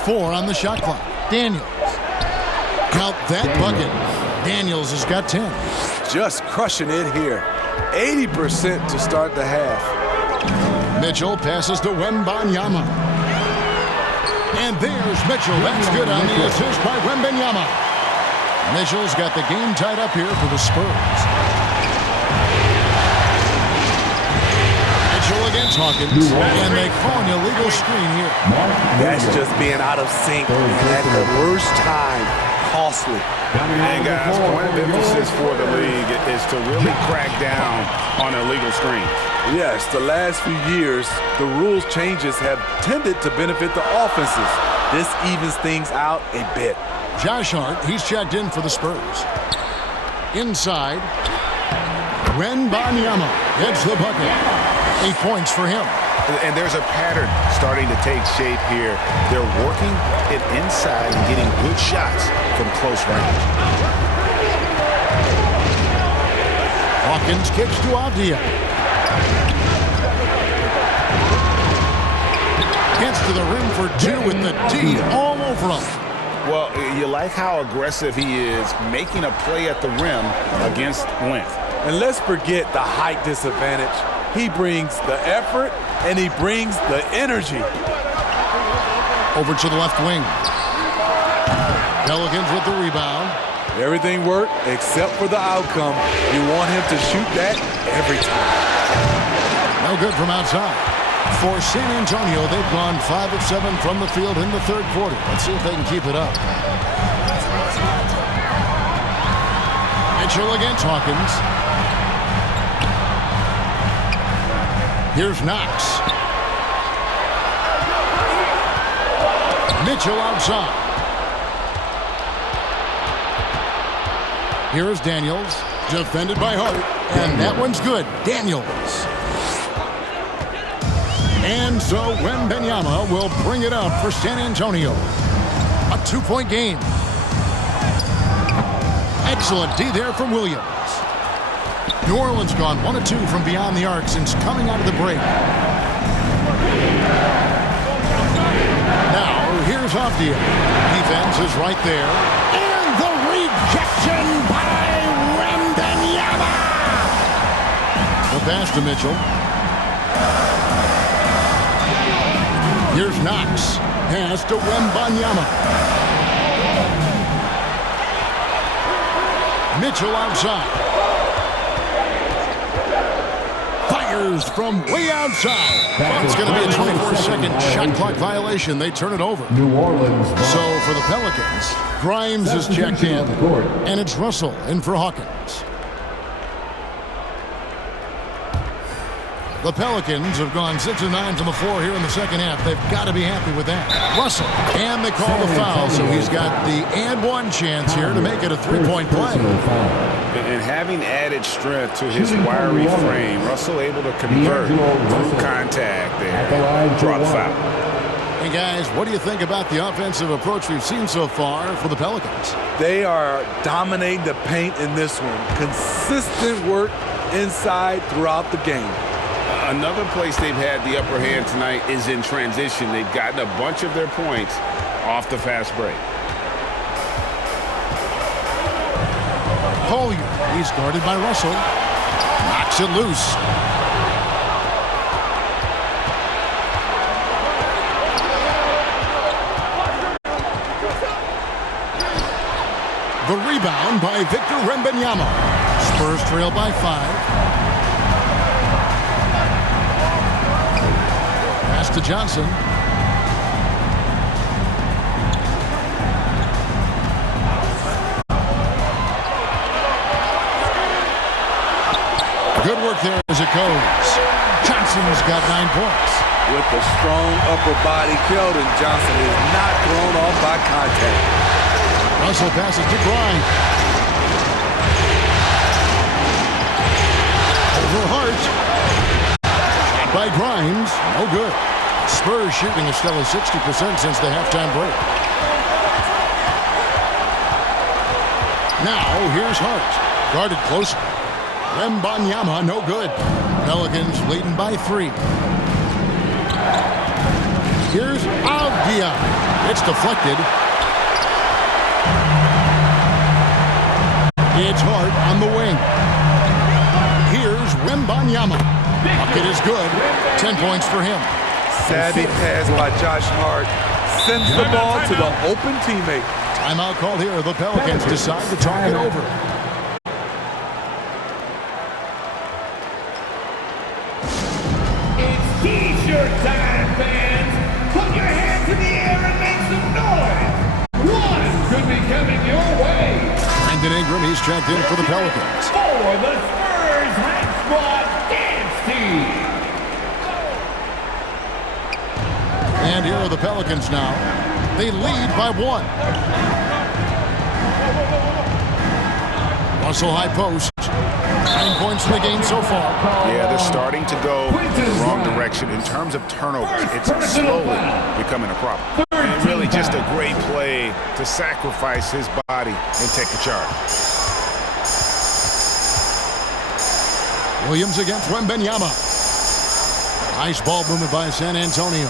4 on the shot clock. Daniels. Count that bucket. Daniels has got 10. Just crushing it here. 80% to start the half. Mitchell passes to Wembanyama. And there's Mitchell. That's good on the assist by Wembanyama. Mitchell's got the game tied up here for the Spurs. Mitchell against Hawkins. And they call an illegal screen here. That's just being out of sync at the worst time. Costly. And guys, point of emphasis for the league is to really crack down on illegal screens. Yes, the last few years, the rules changes have tended to benefit the offenses. This evens things out a bit. Josh Hart, he's checked in for the Spurs. Inside, Wembanyama gets the bucket. 8 points for him. And there's a pattern starting to take shape here. They're working it inside and getting good shots from close range. Hawkins kicks to Avdia. Gets to the rim for 2 with the D all over him. Well, you like how aggressive he is making a play at the rim against length. And let's forget the height disadvantage. He brings the effort and he brings the energy. Over to the left wing. Pelicans with the rebound. Everything worked except for the outcome. You want him to shoot that every time. No good from outside. For San Antonio, they've gone 5 of 7 from the field in the third quarter. Let's see if they can keep it up. Mitchell against Hawkins. Here's Knox. Mitchell outside. Here is Daniels. Defended by Hart. And that one's good. Daniels. And so Wembanyama will bring it up for San Antonio. A 2-point game. Excellent D there from Williams. New Orleans gone 1 of 2 from beyond the arc since coming out of the break. Now, here's Avdia. Defense is right there. And the rejection by Wembanyama. The pass to Mitchell. Here's Knox. Pass to Wembanyama. Mitchell outside. Fires from way outside. It's going to be a 24-second shot clock violation. They turn it over. New Orleans. So for the Pelicans, Grimes is checked in. And it's Russell in for Hawkins. The Pelicans have gone 6 of 9 from the floor here in the second half. They've got to be happy with that. Russell, and they call the foul, so he's got the and one chance here to make it a 3-point play. And having added strength to his wiry frame, Russell able to convert through contact there, draw the foul. Hey guys, what do you think about the offensive approach we've seen so far for the Pelicans? They are dominating the paint in this one. Consistent work inside throughout the game. Another place they've had the upper hand tonight is in transition. They've gotten a bunch of their points off the fast break. Collier, he's guarded by Russell. Knocks it loose. The rebound by Victor Wembanyama. Spurs trail by 5. Pass to Johnson. Good work there as it goes. Johnson's got 9 points. With the strong upper body, Keldon Johnson is not thrown off by contact. Russell passes to Grimes. Over Hart. Shot by Grimes. No good. Spurs shooting a stellar 60% since the halftime break. Now here's Hart. Guarded close. Wembanyama, no good. Pelicans leading by 3. Here's Avdia. It's deflected. It's Hart on the wing. Here's Wembanyama. Bucket is good. 10 points for him. Savvy pass by Josh Hart. Sends the ball to the open teammate. Timeout called here. The Pelicans decide to talk it over. It's T-shirt time, fans. Put your hands in the air and make some noise. One could be coming your way. Brandon Ingram, he's checked in for the Pelicans. For the Spurs Hype Squad Dance Team. And here are the Pelicans now. They lead by 1. Russell high post. 9 points in the game so far. Yeah, they're starting to go in the wrong direction in terms of turnovers. It's slowly becoming a problem. And really just a great play to sacrifice his body and take the charge. Williams against Wembanyama. Nice ball movement by San Antonio.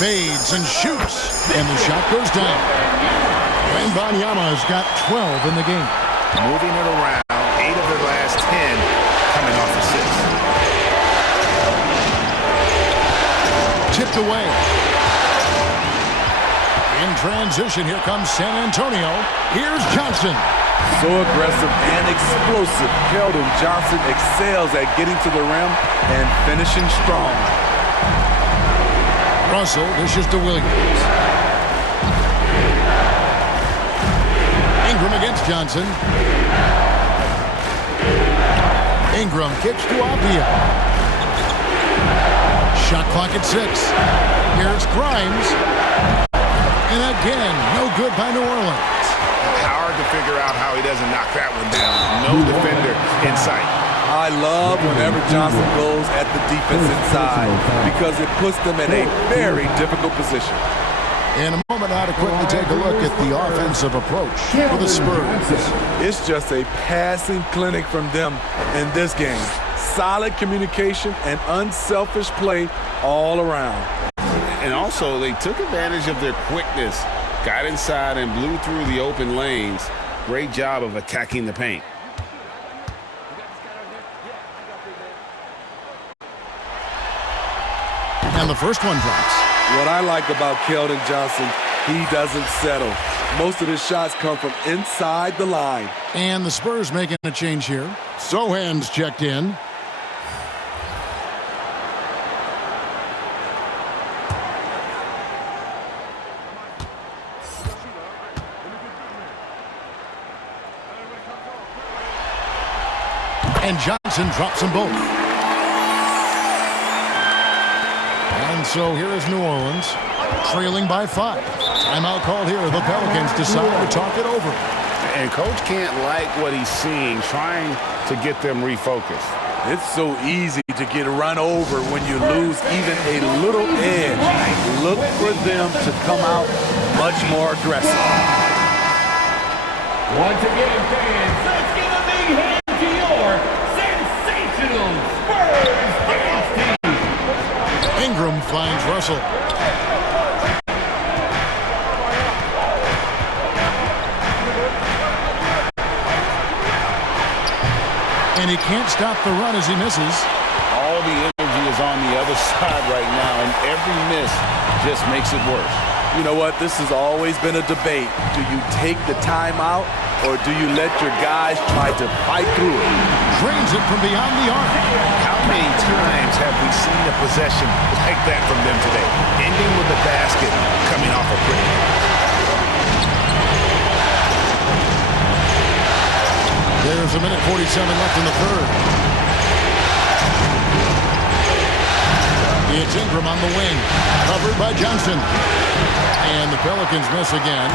Fades and shoots, and the shot goes down. Wembanyama has got 12 in the game. Moving it around, 8 of their last 10 coming off assists. Tipped away. In transition, here comes San Antonio. Here's Johnson. So aggressive and explosive. Keldon Johnson excels at getting to the rim and finishing strong. Russell dishes to Williams. Ingram against Johnson. Ingram kicks to Apia. Shot clock at 6. Here's Grimes. And again, no good by New Orleans. Hard to figure out how he doesn't knock that one down. No defender in sight. I love whenever Johnson goes at the defense inside because it puts them in a very difficult position. In a moment now to quickly take a look at the offensive approach for the Spurs. It's just a passing clinic from them in this game. Solid communication and unselfish play all around. And also, they took advantage of their quickness, got inside and blew through the open lanes. Great job of attacking the paint. And the first one drops. What I like about Keldon Johnson, he doesn't settle. Most of his shots come from inside the line. And the Spurs making a change here. Sohan's checked in. And Johnson drops them both. And so here is New Orleans, trailing by 5. Timeout called here. The Pelicans decide to talk it over. And coach can't like what he's seeing, trying to get them refocused. It's so easy to get run over when you lose even a little edge. Look for them to come out much more aggressive. Once again, fans, let's give a big hand to your sensational Spurs dance team. Ingram finds Russell. And he can't stop the run as he misses. All the energy is on the other side right now, and every miss just makes it worse. You know what? This has always been a debate. Do you take the timeout, or do you let your guys try to fight through it? Drains it from beyond the arc. How many times have we seen a possession like that from them today? Ending with a basket, coming off a pretty pass. There's a minute 47 left in the third. It's Ingram on the wing, covered by Johnson. And the Pelicans miss again.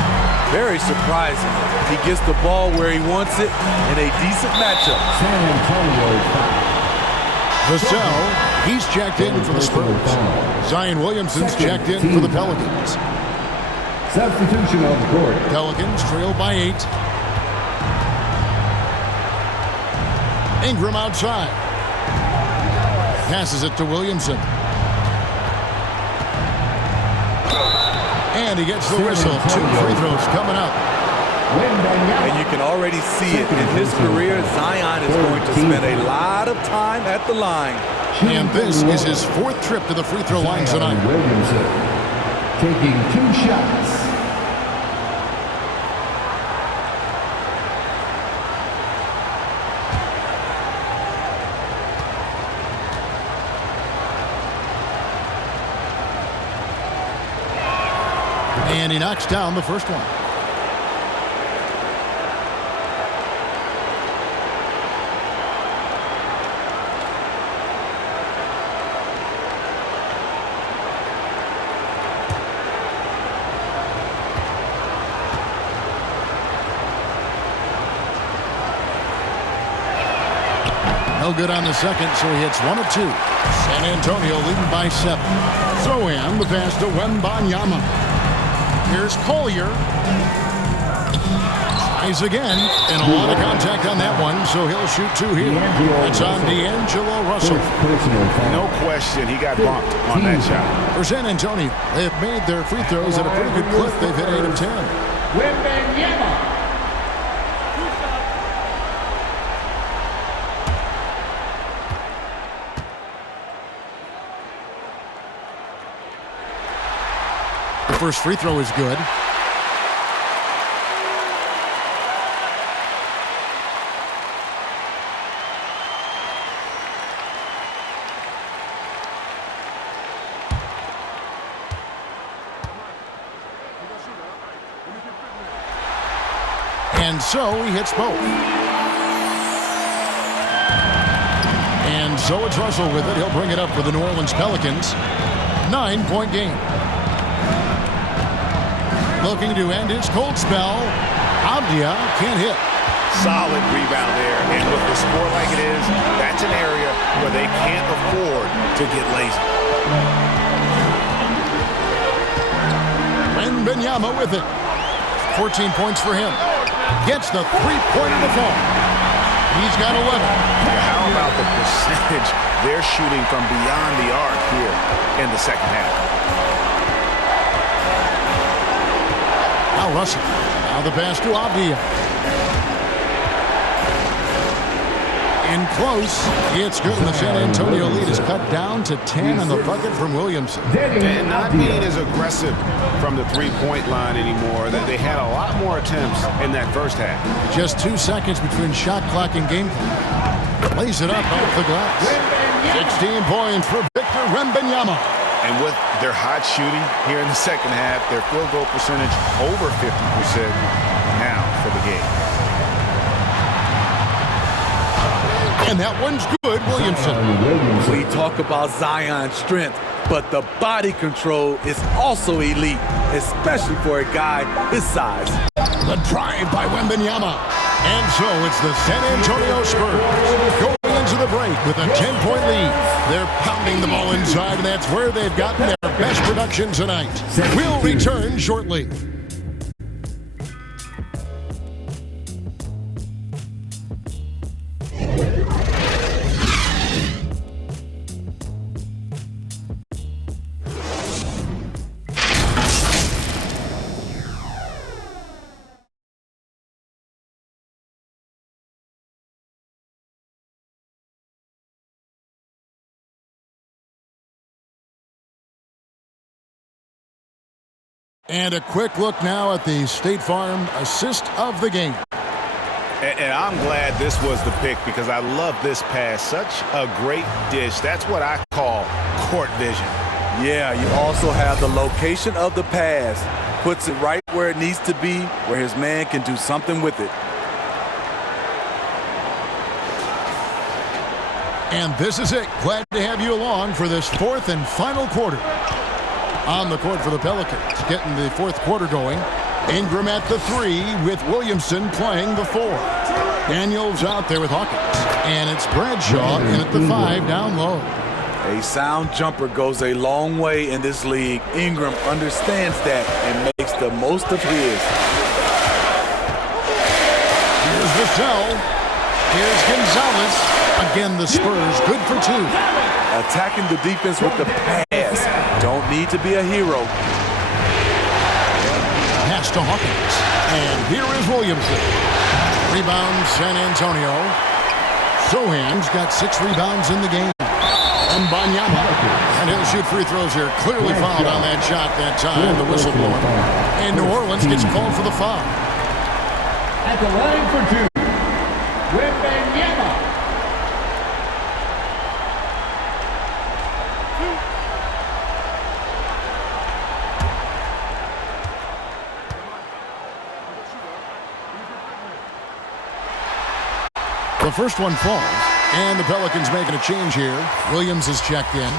Very surprising. He gets the ball where he wants it in a decent matchup. San Antonio. Vassell, he's checked in for the Spurs. Zion Williamson's checked in for the Pelicans. Substitution on the court. Pelicans trail by 8. Ingram outside. Passes it to Williamson. And he gets the whistle. 2 free throws coming up. And you can already see it. In his career, Zion is going to spend a lot of time at the line. And this is his 4th trip to the free throw line tonight. Williamson taking 2 shots. And he knocks down the first one. No good on the second, so he hits 1 of 2. San Antonio leading by 7. Throw-in, the pass to Wembanyama. Here's Collier. Tries again, and a lot of contact on that one, so he'll shoot 2 here. It's on D'Angelo Russell. No question, he got bumped on that shot. For San Antonio, they have made their free throws at a pretty good clip. They've hit 8 of 10. Wembanyama. The first free throw is good. And so he hits both. And so it's Russell with it. He'll bring it up for the New Orleans Pelicans. 9-point game. Looking to end his cold spell. Avdia can't hit. Solid rebound there. And with the score like it is, that's an area where they can't afford to get lazy. Wembanyama with it. 14 points for him. Gets the three-pointer to fall. He's got 11. How about the percentage they're shooting from beyond the arc here in the second half? Now Russell. Now the pass to Avdia. In close. It's good. And the San Antonio lead is cut down to 10 on the bucket from Williamson. And not being as aggressive from the three-point line anymore. They had a lot more attempts in that first half. Just 2 seconds between shot clock and game clock. Lays it up off the glass. 16 points for Victor Wembanyama. And with their hot shooting here in the second half, their field goal percentage over 50% now for the game. And that one's good, Williamson. We talk about Zion's strength, but the body control is also elite, especially for a guy his size. The drive by Wembanyama. And so it's the San Antonio Spurs going into the break with a 10-point lead. They're pounding the ball inside, and that's where they've gotten their best production tonight. We'll return shortly. And a quick look now at the State Farm assist of the game. And I'm glad this was the pick because I love this pass. Such a great dish. That's what I call court vision. Yeah, you also have the location of the pass. Puts it right where it needs to be, where his man can do something with it. And this is it. Glad to have you along for this fourth and final quarter. On the court for the Pelicans, getting the fourth quarter going. Ingram at the 3 with Williamson playing the 4. Daniels out there with Hawkins. And it's Bradshaw in at the 5 down low. A sound jumper goes a long way in this league. Ingram understands that and makes the most of his. Here's Vassell. Here's Gonzalez. Again, the Spurs good for 2. Attacking the defense with the pass. Don't need to be a hero. Pass to Hawkins. And here is Williamson. Rebound San Antonio. Sohan's got 6 rebounds in the game. And Banyama. And he'll shoot free throws here. Clearly fouled on that shot that time. The whistle blown. And New Orleans gets called for the foul. At the line for 2, Wembanyama. The first one falls, and the Pelicans making a change here. Williams is checked in.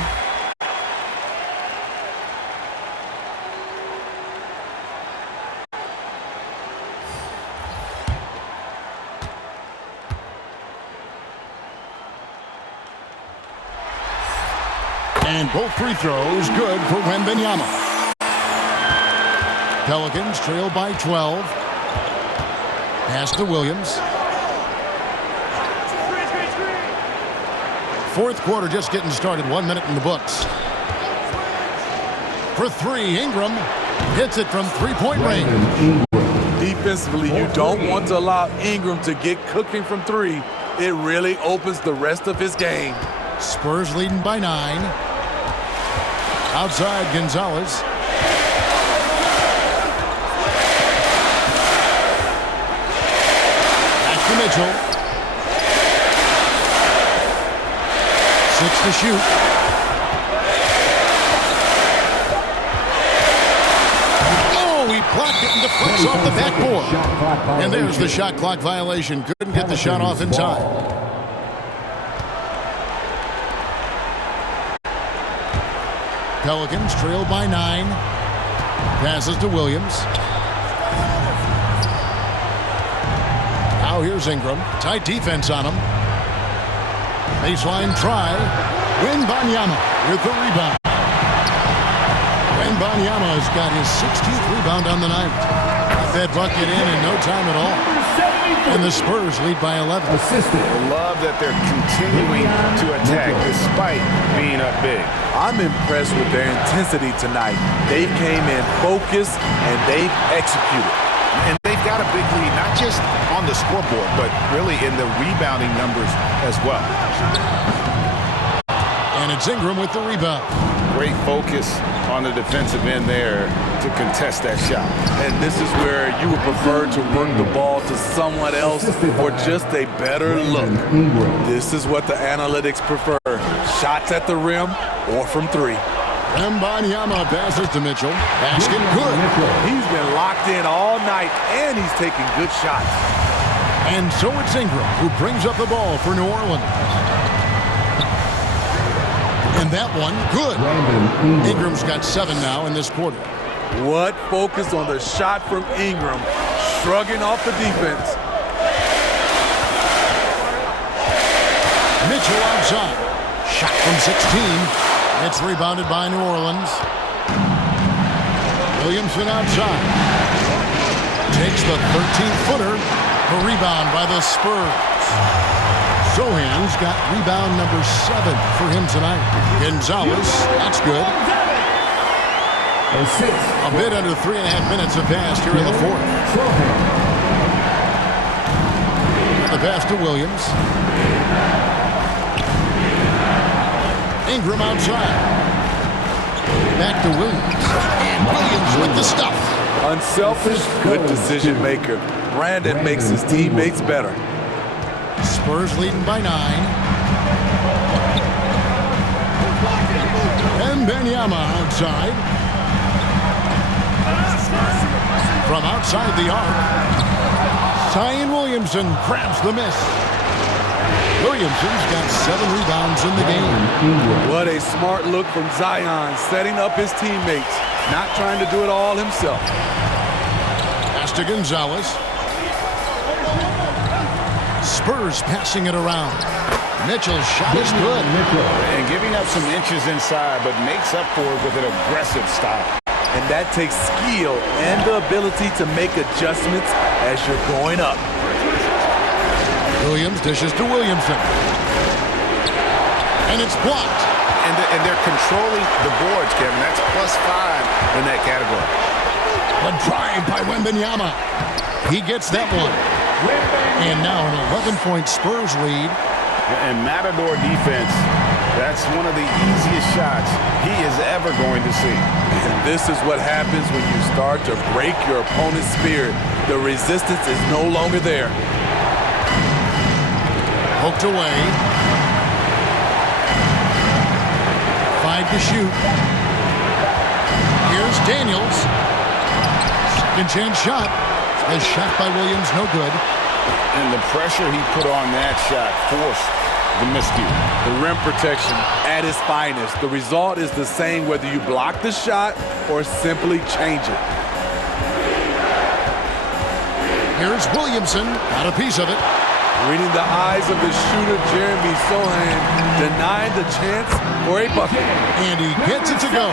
And both free throws good for Wembanyama. Pelicans trail by 12. Pass to Williams. Fourth quarter just getting started. 1 minute in the books. For three, Ingram hits it from three-point range. Defensively, you don't want to allow Ingram to get cooking from three. It really opens the rest of his game. Spurs leading by 9. Outside Gonzalez. Back to Mitchell. 6 to shoot. Oh, he blocked it and deflects off the backboard. And there's the shot clock violation. Couldn't get the shot off in time. Pelicans trail by 9. Passes to Williams. Now here's Ingram. Tight defense on him. Baseline try. Wembanyama with the rebound. Wembanyama has got his 16th rebound on the night. Got that bucket in no time at all. And the Spurs lead by 11. I love that they're continuing to attack despite being up big. I'm impressed with their intensity tonight. They came in focused and they've executed. And they've got a big lead, not just on the scoreboard, but really in the rebounding numbers as well. And it's Ingram with the rebound. Great focus on the defensive end there to contest that shot. And this is where you would prefer to work the ball to someone else for just a better look. This is what the analytics prefer. Shots at the rim or from three. Wembanyama passes to Mitchell. Basket good. He's been locked in all night, and he's taking good shots. And so it's Ingram who brings up the ball for New Orleans. And that one, good. Ingram's got 7 now in this quarter. What focus on the shot from Ingram, shrugging off the defense. Mitchell outside. Shot from 16. It's rebounded by New Orleans. Williamson outside. Takes the 13-footer. The rebound by the Spurs. Sohan's got rebound number 7 for him tonight. Gonzalez, that's good. A bit under 3.5 minutes have passed here in the fourth. The pass to Williams. Ingram outside. Back to Williams. And Williams with the stuff. Unselfish, good decision maker. Brandon makes his teammates better. Spurs leading by 9. Wembanyama outside. From outside the arc, Zion Williamson grabs the miss. Williamson's got 7 rebounds in the game. What a smart look from Zion, setting up his teammates, not trying to do it all himself. Pass to Gonzalez. Spurs passing it around. Mitchell's shot is good. And giving up some inches inside, but makes up for it with an aggressive style. And that takes skill and the ability to make adjustments as you're going up. Williams dishes to Williamson. And it's blocked. And they're controlling the boards, Kevin. That's +5 in that category. A drive by Wembanyama. He gets that one. And now an 11-point Spurs lead. And Matador defense, that's one of the easiest shots he is ever going to see. And this is what happens when you start to break your opponent's spirit. The resistance is no longer there. Poked away. 5 to shoot. Here's Daniels. Second chance shot. A shot by Williams, no good. And the pressure he put on that shot forced the miscue. The rim protection at its finest. The result is the same whether you block the shot or simply change it. Here's Williamson. Got a piece of it. Reading the eyes of the shooter, Jeremy Sohan, denying the chance for a bucket. And he gets it to go.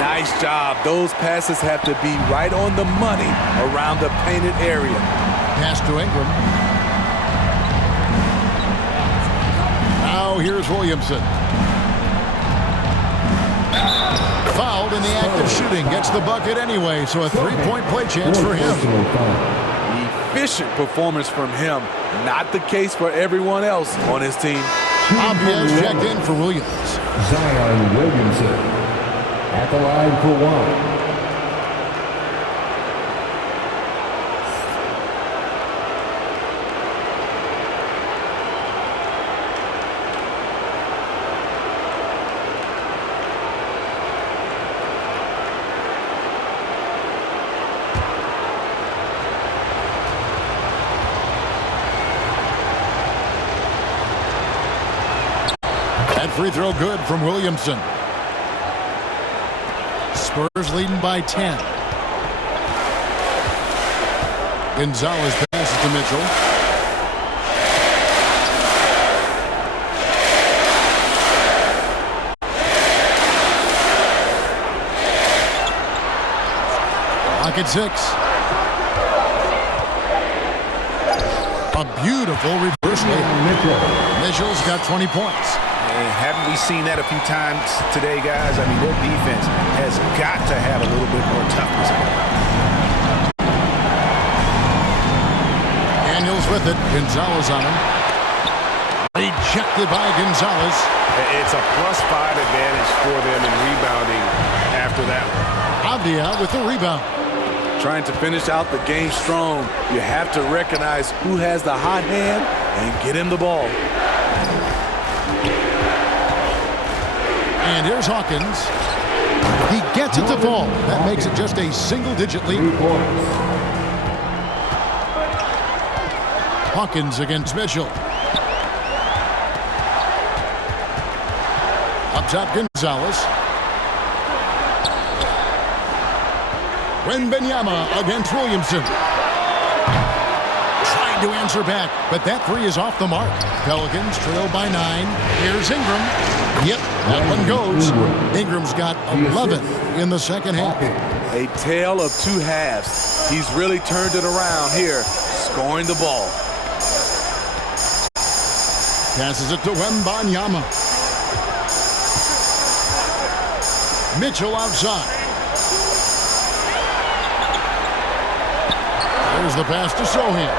Nice job. Those passes have to be right on the money around the painted area. Pass to Ingram. Now here's Williamson. Fouled in the act of shooting. Gets the bucket anyway, so a three-point play chance for him. Efficient performance from him. Not the case for everyone else on his team. Obvious checked in for Williams. Zion Williamson at the line for one. That free throw good from Williamson. Spurs leading by 10. Gonzalez passes to Mitchell. Pocket 6. A beautiful reverse layup. Mitchell's got 20 points. And haven't we seen that a few times today, guys? I mean, their defense has got to have a little bit more toughness. Daniels with it. Gonzalez on him. Rejected by Gonzalez. It's a +5 advantage for them in rebounding after that one. Avdia with the rebound. Trying to finish out the game strong. You have to recognize who has the hot hand and get him the ball. And here's Hawkins. He gets it to fall. That makes it just a single-digit lead. Hawkins against Mitchell. Up top, Gonzalez. Wembanyama against Williamson. Trying to answer back, but that three is off the mark. Pelicans trail by 9. Here's Ingram. Yep, that one goes. Ingram's got 11 in the second half. A tale of two halves. He's really turned it around here, scoring the ball. Passes it to Wembanyama. Mitchell outside. There's the pass to Sohan.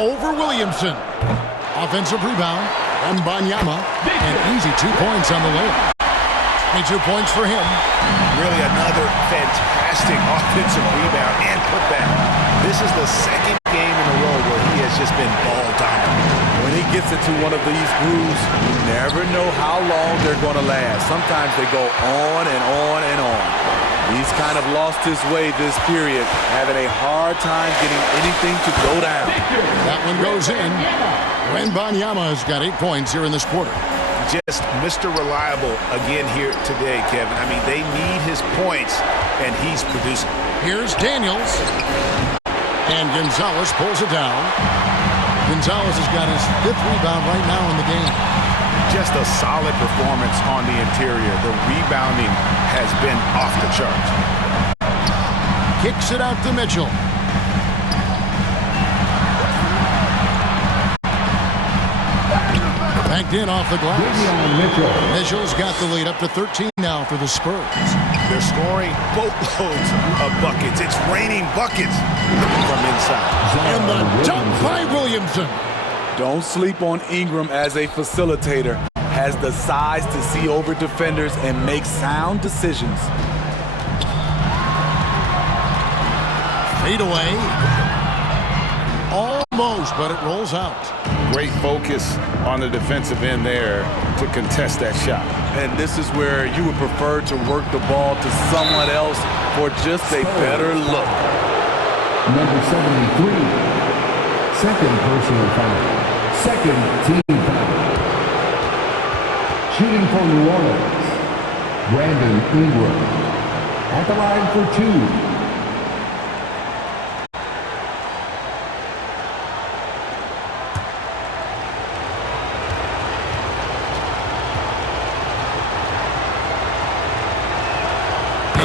Over Williamson. Offensive rebound. Wembanyama. And easy 2 points on the layup. 22 points for him. Really another fantastic offensive rebound and putback. This is the second game in a row where he has just been ball dominant. When he gets into one of these grooves, you never know how long they're going to last. Sometimes they go on and on and on. He's kind of lost his way this period, having a hard time getting anything to go down. That one goes in. Wembanyama has got 8 points here in this quarter. Just Mr. Reliable again here today, Kevin. I mean, they need his points, and he's producing. Here's Daniels. And Gonzalez pulls it down. Gonzalez has got his 5th rebound right now in the game. Just a solid performance on the interior. The rebounding has been off the charts. Kicks it out to Mitchell. Backed in off the glass. Mitchell's got the lead up to 13 now for the Spurs. They're scoring boatloads of buckets. It's raining buckets from inside. And the dunk by Williamson. Don't sleep on Ingram as a facilitator. Has the size to see over defenders and make sound decisions. Fade away. Almost, but it rolls out. Great focus on the defensive end there to contest that shot. And this is where you would prefer to work the ball to someone else for just a better look. Number 73, second personal foul, second team foul. Shooting for New Orleans, Brandon Ingram at the line for 2.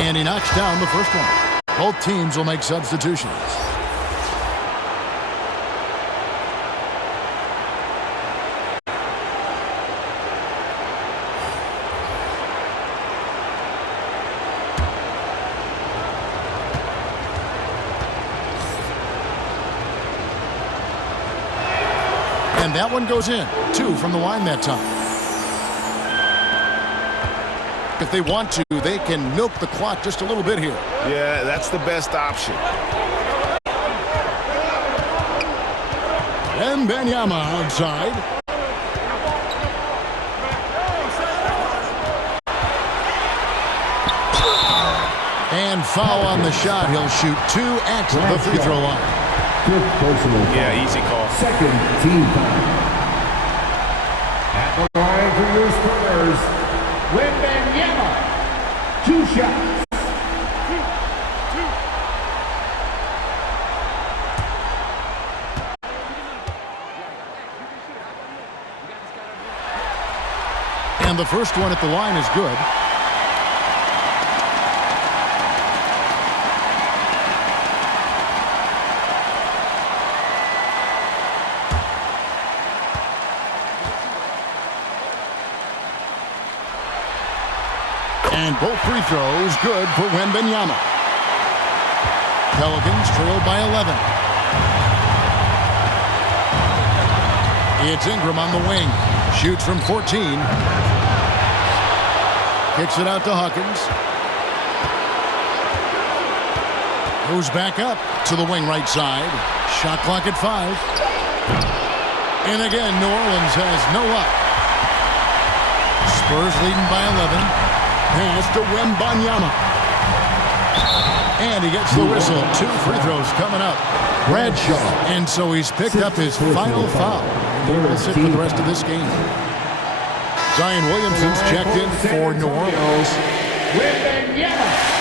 And he knocks down the first one. Both teams will make substitutions. And that one goes in. 2 from the line that time. If they want to, they can milk the clock just a little bit here. Yeah, that's the best option. And Wembanyama outside. And foul on the shot. He'll shoot 2 at the free throw line. Yeah, easy call. Second team foul. At the line for your Spurs, Wembanyama. 2 shots. And the first one at the line is good. And both free throws good for Wembanyama. Pelicans trailed by 11. It's Ingram on the wing. Shoots from 14. Kicks it out to Hawkins. Goes back up to the wing right side. Shot clock at 5. And again, New Orleans has no luck. Spurs leading by 11. Pass to Wembanyama. And he gets the whistle. 2 free throws coming up. Bradshaw. And so he's picked up his final foul. He will sit for the rest of this game. Zion Williamson's checked in for New Orleans. Wembanyama.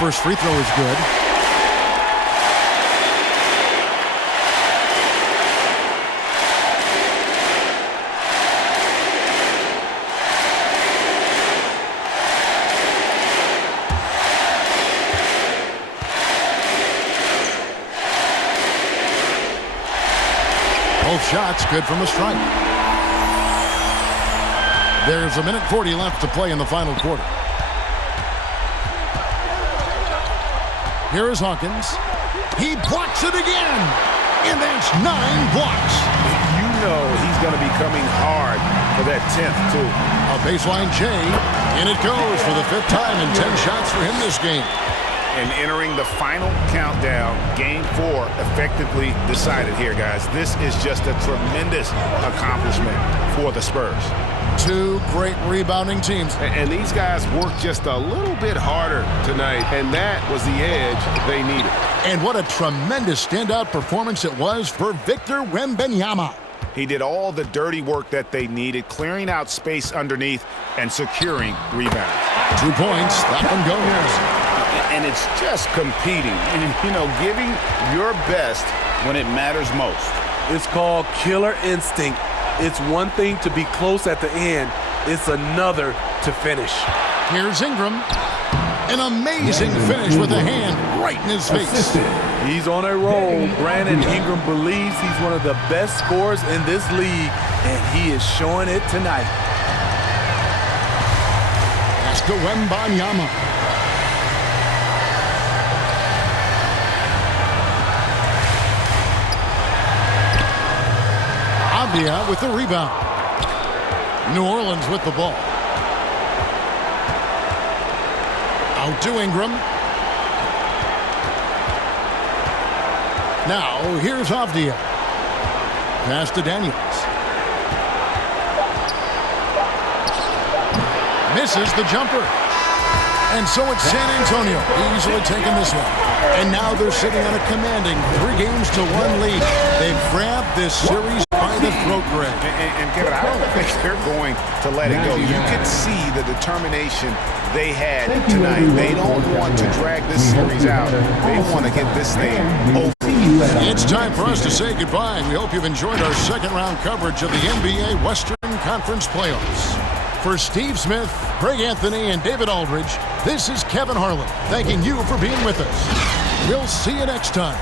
First free throw is good. Both shots good from the stripe. There's 1:40 left to play in the final quarter. Here is Hawkins. He blocks it again. And that's 9 blocks. You know he's going to be coming hard for that 10th, too. A baseline J. And it goes for the 5th time and 10 shots for him this game. And entering the final countdown, Game 4 effectively decided here, guys. This is just a tremendous accomplishment for the Spurs. 2 great rebounding teams. And these guys worked just a little bit harder tonight, and that was the edge they needed. And what a tremendous standout performance it was for Victor Wembanyama. He did all the dirty work that they needed, clearing out space underneath and securing rebounds. 2 points, that one goes. And it's just competing and, giving your best when it matters most. It's called killer instinct. It's one thing to be close at the end. It's another to finish. Here's Ingram. An amazing finish with a hand right in his face. He's on a roll. Brandon Ingram believes he's one of the best scorers in this league, and he is showing it tonight. Pass to Wembanyama. With the rebound. New Orleans with the ball. Out to Ingram. Now here's Avdia. Pass to Daniels. Misses the jumper. And so it's San Antonio easily taking this one. And now they're sitting on a commanding 3-1 lead. They've grabbed this series by the throat, Greg. And Kevin, I don't think they're going to let it go. You can see the determination they had tonight. They don't want to drag this series out. They want to get this thing over. It's time for us to say goodbye. We hope you've enjoyed our second-round coverage of the NBA Western Conference Playoffs. For Steve Smith, Greg Anthony, and David Aldridge, this is Kevin Harlan thanking you for being with us. We'll see you next time.